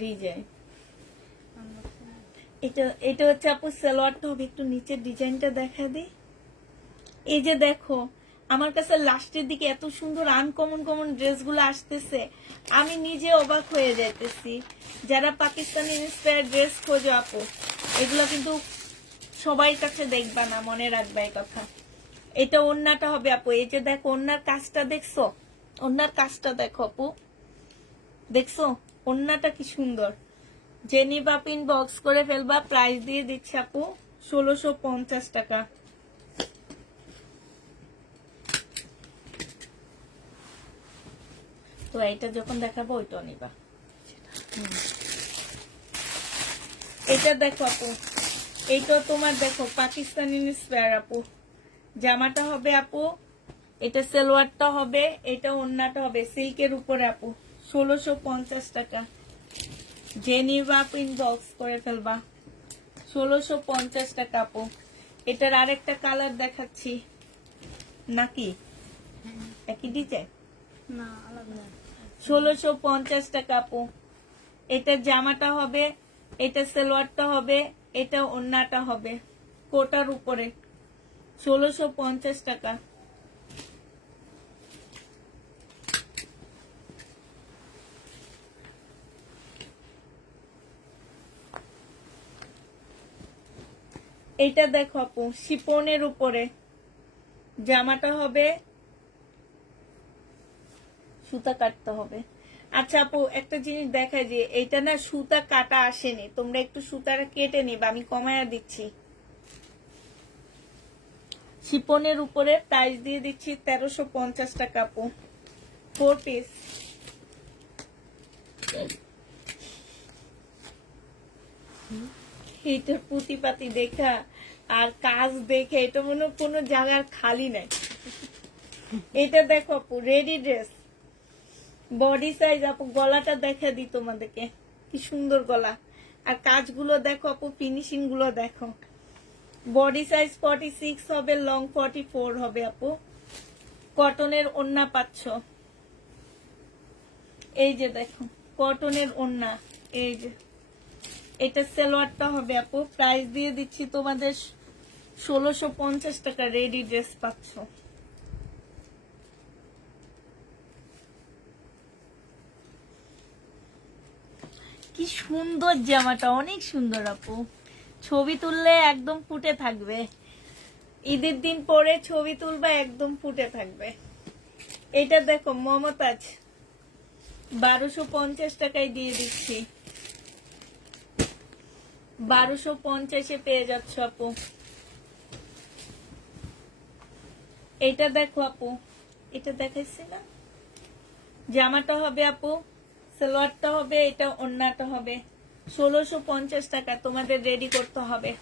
ডিজাইন এটা হচ্ছে আপু সালোয়ারটা হবে। একটু নিচের ডিজাইনটা দেখা দিই। এই যে দেখো, আমার কাছে লাস্টের দিকে এত সুন্দর আনকমন ড্রেসগুলো আসতেছে, আমি নিজে অবাক হয়ে যাইতেছি। যারা পাকিস্তানি ইন্সপায়ার ড্রেস খোঁজো আপু, এগুলো কিন্তু সবাই কাছে দেখবা না, মনে রাখবা এই কথা। এটা ওন্নাটা হবে আপু। এই যে দেখো, ওন্নার কাজটা দেখছো? ওন্নার কাজটা দেখো আপু, দেখছো ওন্নাটা কি সুন্দর। যে নিবা বক্স করে ফেলবা। প্রাইস দিয়ে দিচ্ছে আপু 1650 টাকা। তো এইটা যখন দেখাবো ওইটাও নিবা। এটা দেখো আপু, এইটাও তোমার দেখো পাকিস্তানি ইন্সপায়ার আপু। জামাটা হবে আপু, এটা সালোয়ারটা হবে, এটা ওন্নাটা হবে সিল্কের উপরে আপু। 1650 টাকা। যে নিবা বক্স করে ফেলবা। 1650 টাকা আপু। এটার আরেকটা কালার দেখাচ্ছি নাকি একই ডিজাইন? না, আলাদা। 1650 টাকা আপু। এটা জামাটা হবে, এটা সালোয়ারটা হবে, এটা ওন্নাটা হবে কোটার উপরে। 1650 টাকা। এটা দেখো আপু, শিপনের উপরে জামাটা হবে, সুতা কাটতে হবে। আচ্ছা আপু, একটা জিনিস দেখা, যে এইটা না সুতা কাটা আসেনি, তোমরা একটু সুতাটা কেটে নিবা, আমি কমায়া দিচ্ছি। শিপনের উপরে প্রাইস দিয়ে দিচ্ছি 1350 টাকা আপু। 4 পিস। এইটার পুঁতিপাতি দেখা আর কাজ দেখে এটা মনে হয় কোনো জায়গার খালি নাই। এটা দেখো আপু, রেডি ড্রেস, বডি সাইজ আপু। গলাটা দেখা দিই তোমাদেরকে, কি সুন্দর গলা। আর কাজগুলো দেখো আপু, ফিনিশিং গুলো দেখো। বডি সাইজ 46 হবে, লং 44 হবে আপু। কটনের ওড়না পাচ্ছ, এই যে দেখো কটনের ওড়না, এই যে এটা সালোয়ারটা হবে আপু, প্রাইস দিয়ে দিচ্ছি তোমাদের 1650 টাকা, রেডি ড্রেস পাচ্ছ। কি সুন্দর জামাটা, অনেক সুন্দর আপু, ছবি তুললে একদম ফুটে থাকবে, ঈদের দিন পরে ছবি তুলবা একদম ফুটে থাকবে। এটা দেখো মমতাজ, 1250 টাকায় দিয়ে দিচ্ছি, 1250-এ পেয়ে যাচ্ছ আপু। এটা দেখো আপু, এটা দেখাইছি না, জামাটা হবে আপু, সালোয়ারটা হবে, এটা ওড়নাটা হবে, 1650 টাকা তোমাদের রেডি করতে হবে।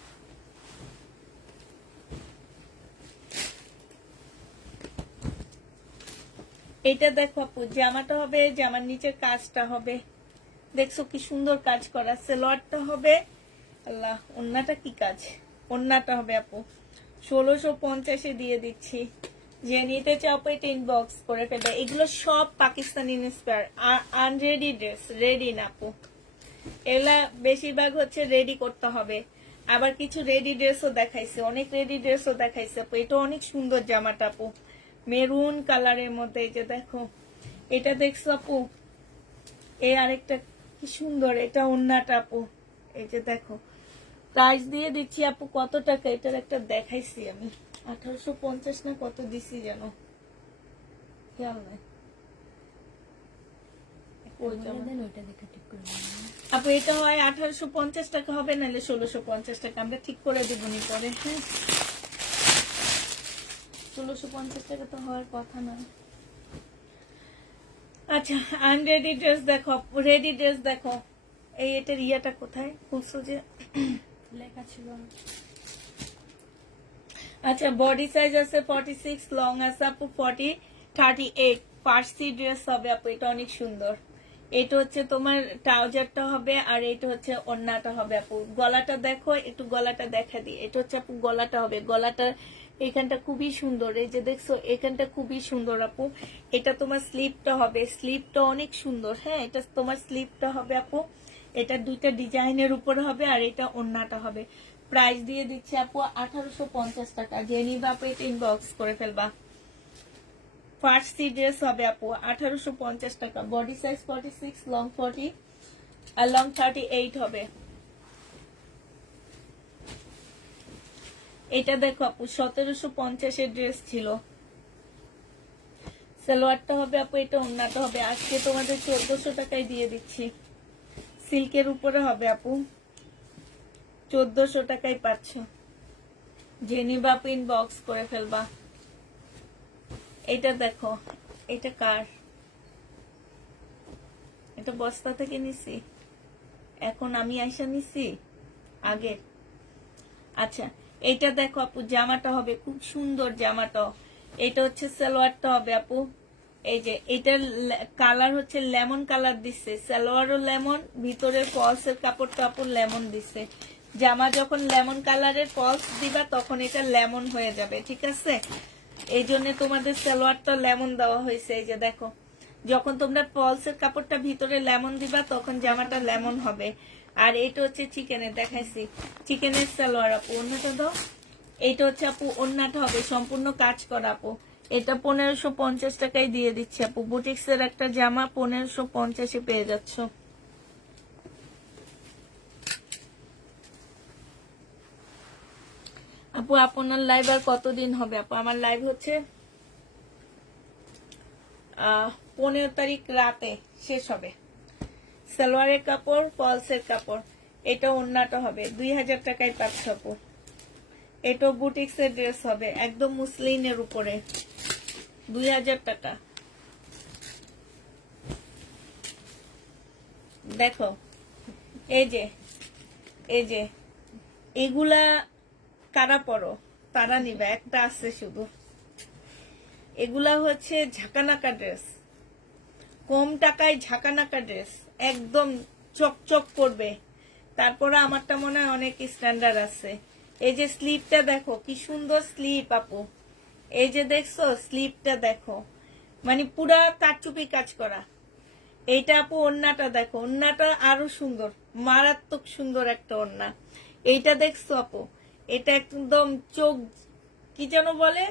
এটা দেখো আপু, জামাটা হবে, জামার নিচের কাজটা হবে, দেখছো কি সুন্দর কাজ করা, সালোয়ারটা হবে, আল্লাহ ওড়নাটা কি কাজ, ওড়নাটা হবে আপু, 1650-এ দিয়ে দিচ্ছি। যে নিতে চাও এটা ইনবক্স করে ফেলবে। এগুলো সব Pakistani inspire, unready dress, ready না আপু, এগুলা বেশিরভাগ হচ্ছে রেডি করতে হবে। আবার কিছু রেডি ড্রেসও দেখাইছে, অনেক রেডি ড্রেসও দেখাইছে আপু। এটা অনেক সুন্দর জামাটা আপু, মেরুন কালারের মধ্যে, এই যে দেখো এটা দেখছো আপু, এই আরেকটা কি সুন্দর, এটা ওড়নাটা আপু, এই যে দেখো। প্রাইস দিয়ে দিচ্ছি আপু কত টাকা, এটার একটা দেখাইছি আমি, 1850 না কত দিছি যেন, খেয়াল নাই আপু। এটা হয় 1850 টাকা হবে, নাহলে 1650 টাকা, আমরা ঠিক করে দেবনি পরে। হ্যাঁ 1650 টাকা তো হওয়ার কথা না। আচ্ছা আনরেডি ড্রেস দেখো, রেডি ড্রেস দেখো, এই এটার ইয়াটা কোথায় খুলছো যে লেখা ছিল। আচ্ছা বডি সাইজ আছে 46, লং আছে আপু 38, ফার্সি ড্রেস হবে আপু, এটা অনেক সুন্দর। এটা হচ্ছে তোমার ট্রাউজারটা হবে, আর এটা হচ্ছে ওড়নাটা হবে আপু। গলাটা দেখো, একটু গলাটা দেখা দিই, এটা হচ্ছে আপু গলাটা হবে, গলাটা এখানটা খুবই সুন্দর, এই যে দেখছো এখানটা খুবই সুন্দর আপু। এটা তোমার স্লিপটা হবে, স্লিপটা অনেক সুন্দর। হ্যাঁ এটা তোমার স্লিপটা হবে আপু, এটা দুইটা ডিজাইনের উপরে হবে, আর এটা ওড়নাটা হবে। প্রাইস দিয়ে দিচ্ছে আপু 1850 টাকা, যে নিবা আপু এটা ইনবক্স করে ফেলবা। ফার্সি ড্রেস হবে আপু 1850 টাকা, বডি সাইজ 46, লং 40 আর লং 38 হবে। এটা দেখো আপু 1750-এর ড্রেস ছিল, সালোয়ারটা হবে আপু, এটা ওড়নাটা হবে। আজকে তোমাদের 1400 টাকায় দিয়ে দিচ্ছি, সিল্কের উপরে হবে আপু, 1400 টাকায় পাচ্ছ, যে নিবা আপু ইনবক্স করে ফেলবা। এটা দেখো, এটা কার, এটা বস্তা থেকে নিছি, এখন আমি আইসা নিছি আগে। আচ্ছা এটা দেখো আপু, জামাটা হবে খুব সুন্দর জামাটা, এটা হচ্ছে সালোয়ারটা হবে আপু, এই যে এটার কালার হচ্ছে লেমন কালার দিচ্ছে, সালোয়ারও লেমন, ভিতরের ফলসের কাপড়টা আপু লেমন দিচ্ছে। জামা যখন লেমন কালারের ফলস দিবা তখন এটা লেমন হয়ে যাবে, ঠিক আছে? এই জন্য তোমাদের সালোয়ারটা লেমন দেওয়া হয়েছে। এই যে দেখো, যখন তোমরা ফলসের কাপড়টা ভিতরে লেমন দিবা তখন জামাটা লেমন হবে। আর এটা হচ্ছে চিকেনের, দেখাইছি চিকেনের সালোয়ার আপু। ওড়নাটা দাও, এইটা হচ্ছে আপু ওড়নাটা হবে সম্পূর্ণ কাজ করা আপু। এটা 1550 টাকায় দিয়ে দিচ্ছি আপু, বুটিক্সের একটা জামা 1550-এ পেয়ে যাচ্ছ। আপু আপনার লাইভ আর কতদিন হবে আপু? আমার লাইভ হচ্ছে 15 তারিখ রাতে শেষ হবে। সালোয়ারের কাপড়, ফলসের কাপড়, এটা ওড়নাটা হবে 2000 টাকায় পাচ্ছ আপু। এটা বুটিক্সের ড্রেস হবে একদম মুসলিনের উপরে, 2000 টাকা। দেখো এই যে এই যে এগুলা কারা পরো তারা নিবে, একটা আছে শুধু। এগুলা হচ্ছে ঝাঁকানাকা ড্রেস, কম টাকায় ঝাঁকানাকা ড্রেস, একদম চকচক করবে। তারপরে আমারটা মনে হয় অনেক স্ট্যান্ডার্ড আছে। এই যে স্লিপটা দেখো কি সুন্দর স্লিপ আপু, এই যে দেখছো স্লিপটা দেখো, মানে পুরা কারচুপি কাজ করা। এইটা আপু ওড়নাটা দেখো, ওড়নাটা আরো সুন্দর, মারাত্মক সুন্দর একটা ওড়না। এইটা দেখছো আপু, এটা একদম চোখ কি যেন বলে,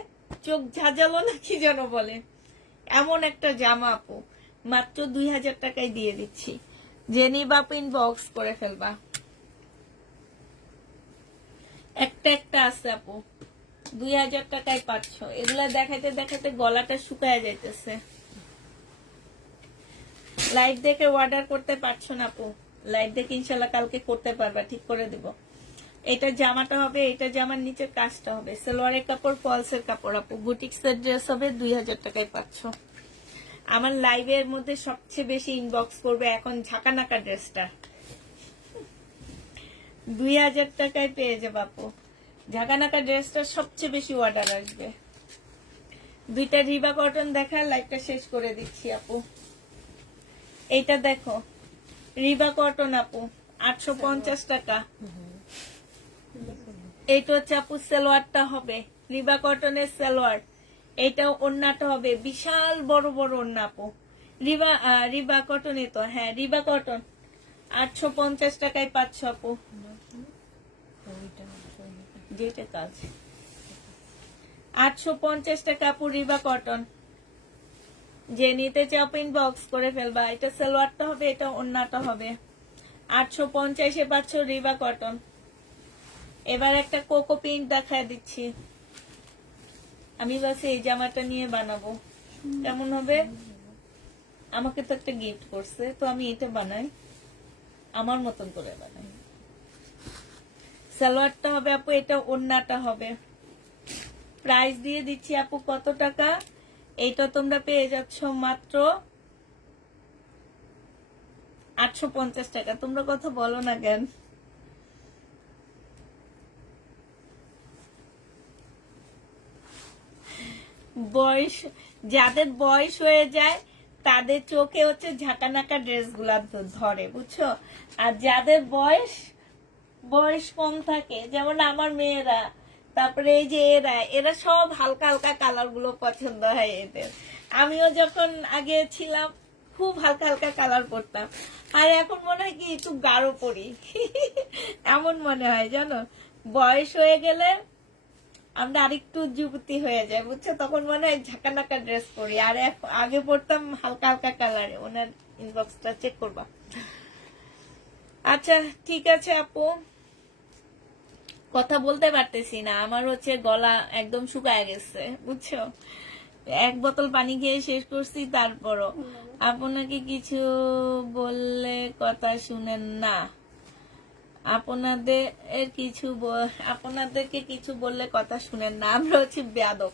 চোখ ঝাঁঝালো না কি যেন বলে, এমন একটা জামা আপু। মাত্র 2000 টাকায় দিয়ে দিচ্ছি, জেনি বাপ ইনবক্স করে ফেলবা। একটা একটা আছে আপু, 2000 টাকায় পাচ্ছ। এগুলা দেখাতে দেখাতে গলাটা শুকায় যাইতেছে। লাইভ দেখে অর্ডার করতে পারছো না আপু, লাইভ দেখে ইনশাল্লাহ কালকে করতে পারবা, ঠিক করে দিব। এটা জামাটা হবে, এটা জামার নিচে কাজটা হবে, সালোয়ারের কাপড়, ফলসের কাপড় আপু। বুটিক্সের ড্রেস হবে, 2000 টাকায় পাচ্ছ। আমার লাইভের মধ্যে সবচেয়ে বেশি ইনবক্স করবে এখন ঝাঁকানাকা ড্রেসটা, 2000 টাকায় পেয়ে যাবে আপু। ঝাঁকানাকা ড্রেসটা সবচেয়ে বেশি অর্ডার আসবে। দুইটা রিবা কটন দেখা, লাইভটা শেষ করে দিচ্ছি আপু। এইটা দেখো, রিবা কটন আপু, 850 টাকা। এইটা হচ্ছে আপু সালোয়ারটা হবে, রিবা কটনের সালোয়ার। এইটা ওড়নাটা হবে, বিশাল বড় বড় ওড়না আপু। রিবা কটনই তো, হ্যাঁ রিবা কটন, 850 টাকায় পাচ্ছ আপু। যেটা কাজ 850 টাকা আপু, রিবা কটন। যে নিতে চাও ইনবক্স করে ফেলবা। এটা সালোয়ারটা হবে, এটা ওড়নাটা হবে, 850-এ পাচ্ছ রিবা কটন। এবার একটা কোকো পিঙ্ক দেখায় দিচ্ছি। আমি বলছি এই জামাটা নিয়ে বানাবো, কেমন হবে? আমাকে তো একটা গিফট করছে, তো আমি এটা বানাই, আমার মতন করে বানাই। সালোয়ারটা হবে আপু, এটা ওড়নাটা হবে। প্রাইস দিয়ে দিচ্ছি আপু কত টাকা? এইটা তোমরা পেয়ে যাচ্ছ মাত্র 850 টাকা। তোমরা কথা বলো না কেন? বয়স, যাদের বয়স হয়ে যায় তাদের চোখে হচ্ছে ঝাঁকানাকা ড্রেস গুলা ধরে, বুঝছো? আর যাদের বয়স কম থাকে, যেমন আমার মেয়েরা, তারপরে এই যে এরা সব হালকা হালকা কালার গুলো পছন্দ হয় এদের। আমিও যখন আগে ছিলাম খুব হালকা হালকা কালার পরতাম, আর এখন মনে হয় কি একটু গাঢ় পরি। এমন মনে হয় জানো, বয়স হয়ে গেলে আমরা আরেকটু যুবতী হয়ে যায়, বুঝছো? তখন মনে হয় ঝাঁকানাকা ড্রেস পরি, আর আগে পরতাম হালকা হালকা কালারে। ওনার ইনবক্সটা চেক করবা। আচ্ছা ঠিক আছে আপু, কথা বলতে পারতেছি না, আমার হচ্ছে গলা একদম শুকায় গেছে, বুঝছো? এক বোতল পানি খেয়ে শেষ করছি, তারপরও আপনাকে কিছু বললে কথা শুনেন না। আপনাদেরকে কিছু বললে কথা শুনেন না। আমরা হচ্ছি বেয়াদব,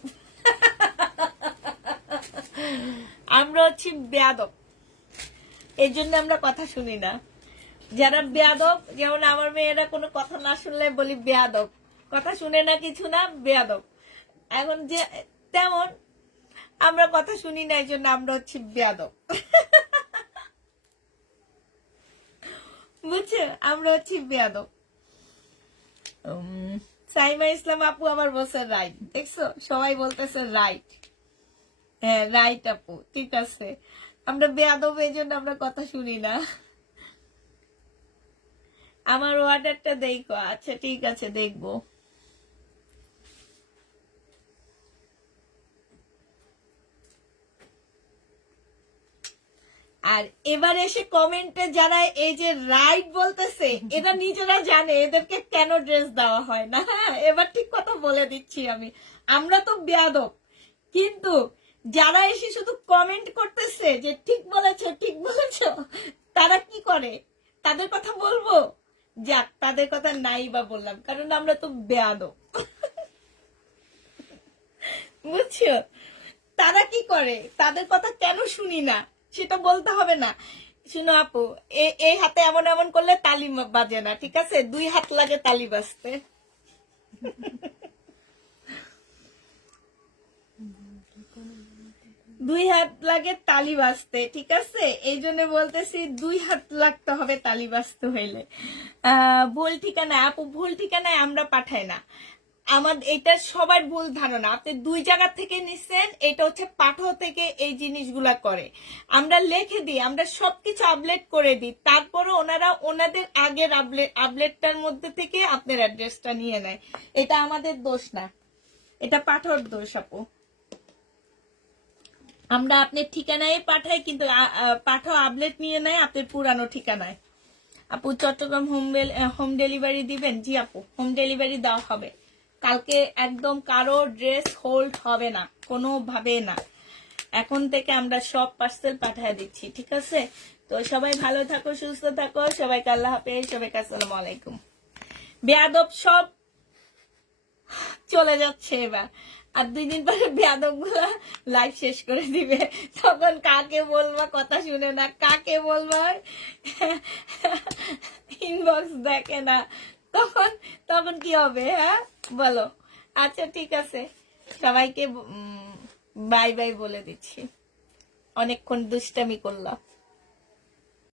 আমরা হচ্ছি বেয়াদব, এই জন্য আমরা কথা শুনি না। যারা বেয়াদব, যেমন আমার মেয়েরা কোনো কথা না শুনলে বলি বেয়াদব, কথা শুনে না, কিছু না, বেয়াদব। এখন যে তেমন আমরা কথা শুনি না, এই জন্য আমরা হচ্ছি বেয়াদব। বুঝছো, আমরা হচ্ছি বেয়াদব। সাইমা ইসলাম আপু আমার বলছে রাইট, দেখছো সবাই বলতেছে রাইট। হ্যাঁ রাইট আপু, ঠিক আছে। আমরা বেয়াদব, এই জন্য আমরা কথা শুনি না। আমার অর্ডারটা দেখো। আচ্ছা ঠিক আছে, দেখবো। আর এবার এসে কমেন্টে যারা এই যে রাইট বলতেছে, এরা নিজেরা জানে এদেরকে কেন ড্রেস দেওয়া হয় না। এবার ঠিক কথা বলে দিচ্ছি আমি, আমরা তো বেয়াদব, কিন্তু যারা এসে শুধু কমেন্ট করতেছে যে ঠিক বলেছো ঠিক বলেছো, তারা কি করে? তাদের কথা বলবো? যাক, তাদের কথা নাই বা বললাম, কারণ আমরা তো বেয়াদব। বুঝছো? তারা কি করে, তাদের কথা কেন শুনি না সেটা বলতে হবে না। শুনো আপু, এই হাতে এমন এমন করলে তালি বাজে না, ঠিক আছে? 2 হাত লাগে তালি বাজতে। দুই হাত লাগে তালি বাজতে, ঠিক আছে? এই জন্য বলতেছি 2 হাত লাগতে হবে তালি বাজতে হইলে। ভুল ঠিকানায় আপু, ভুল ঠিকানায় আমরা পাঠাই না। আমাদের এটা সবার ভুল ধারণা, আপনি দুই জায়গা থেকে নিচ্ছেন। এটা হচ্ছে পাঠো থেকে এই জিনিসগুলা করে, আমরা লিখে দিই, আমরা সবকিছু আপডেট করে দিই, তারপরে ওনারা ওনাদের আগের আপডেটটার মধ্যে থেকে আপনার অ্যাড্রেসটা নিয়ে নেয়। এটা আমাদের দোষ না, এটা পাঠর দোষ আপু। আমরা আপনার ঠিকানায় পাঠাই, কিন্তু পাঠো আপডেট নিয়ে নেয় আপনার পুরানো ঠিকানায়। আপু চট্টগ্রাম হোম ডেলিভারি দিবেন? জি আপু, হোম ডেলিভারি দেওয়া হবে কালকে। একদম কারো ড্রেস হোল্ড হবে না, কোনোভাবে না। এখন থেকে আমরা সব পার্সেল পাঠিয়ে দিচ্ছি, ঠিক আছে? তো সবাই ভালো থাকো, সুস্থ থাকো, সবাইকে আল্লাহ হাফেজ, সবাইকে আসসালামু আলাইকুম। বেয়াদব সব চলে যাচ্ছে এবার, আর 2 দিন পরে বেয়াদব গুলা লাইভ শেষ করে দিবে। তখন কাকে বলবা কথা শুনে না, কাকে বলবা ইনবক্স দেখে না, তখন তখন কি হবে? হ্যাঁ বলো। আচ্ছা ঠিক আছে, সবাইকে বাই বাই বলে দিচ্ছি, অনেকক্ষণ দুষ্টামি করলাম।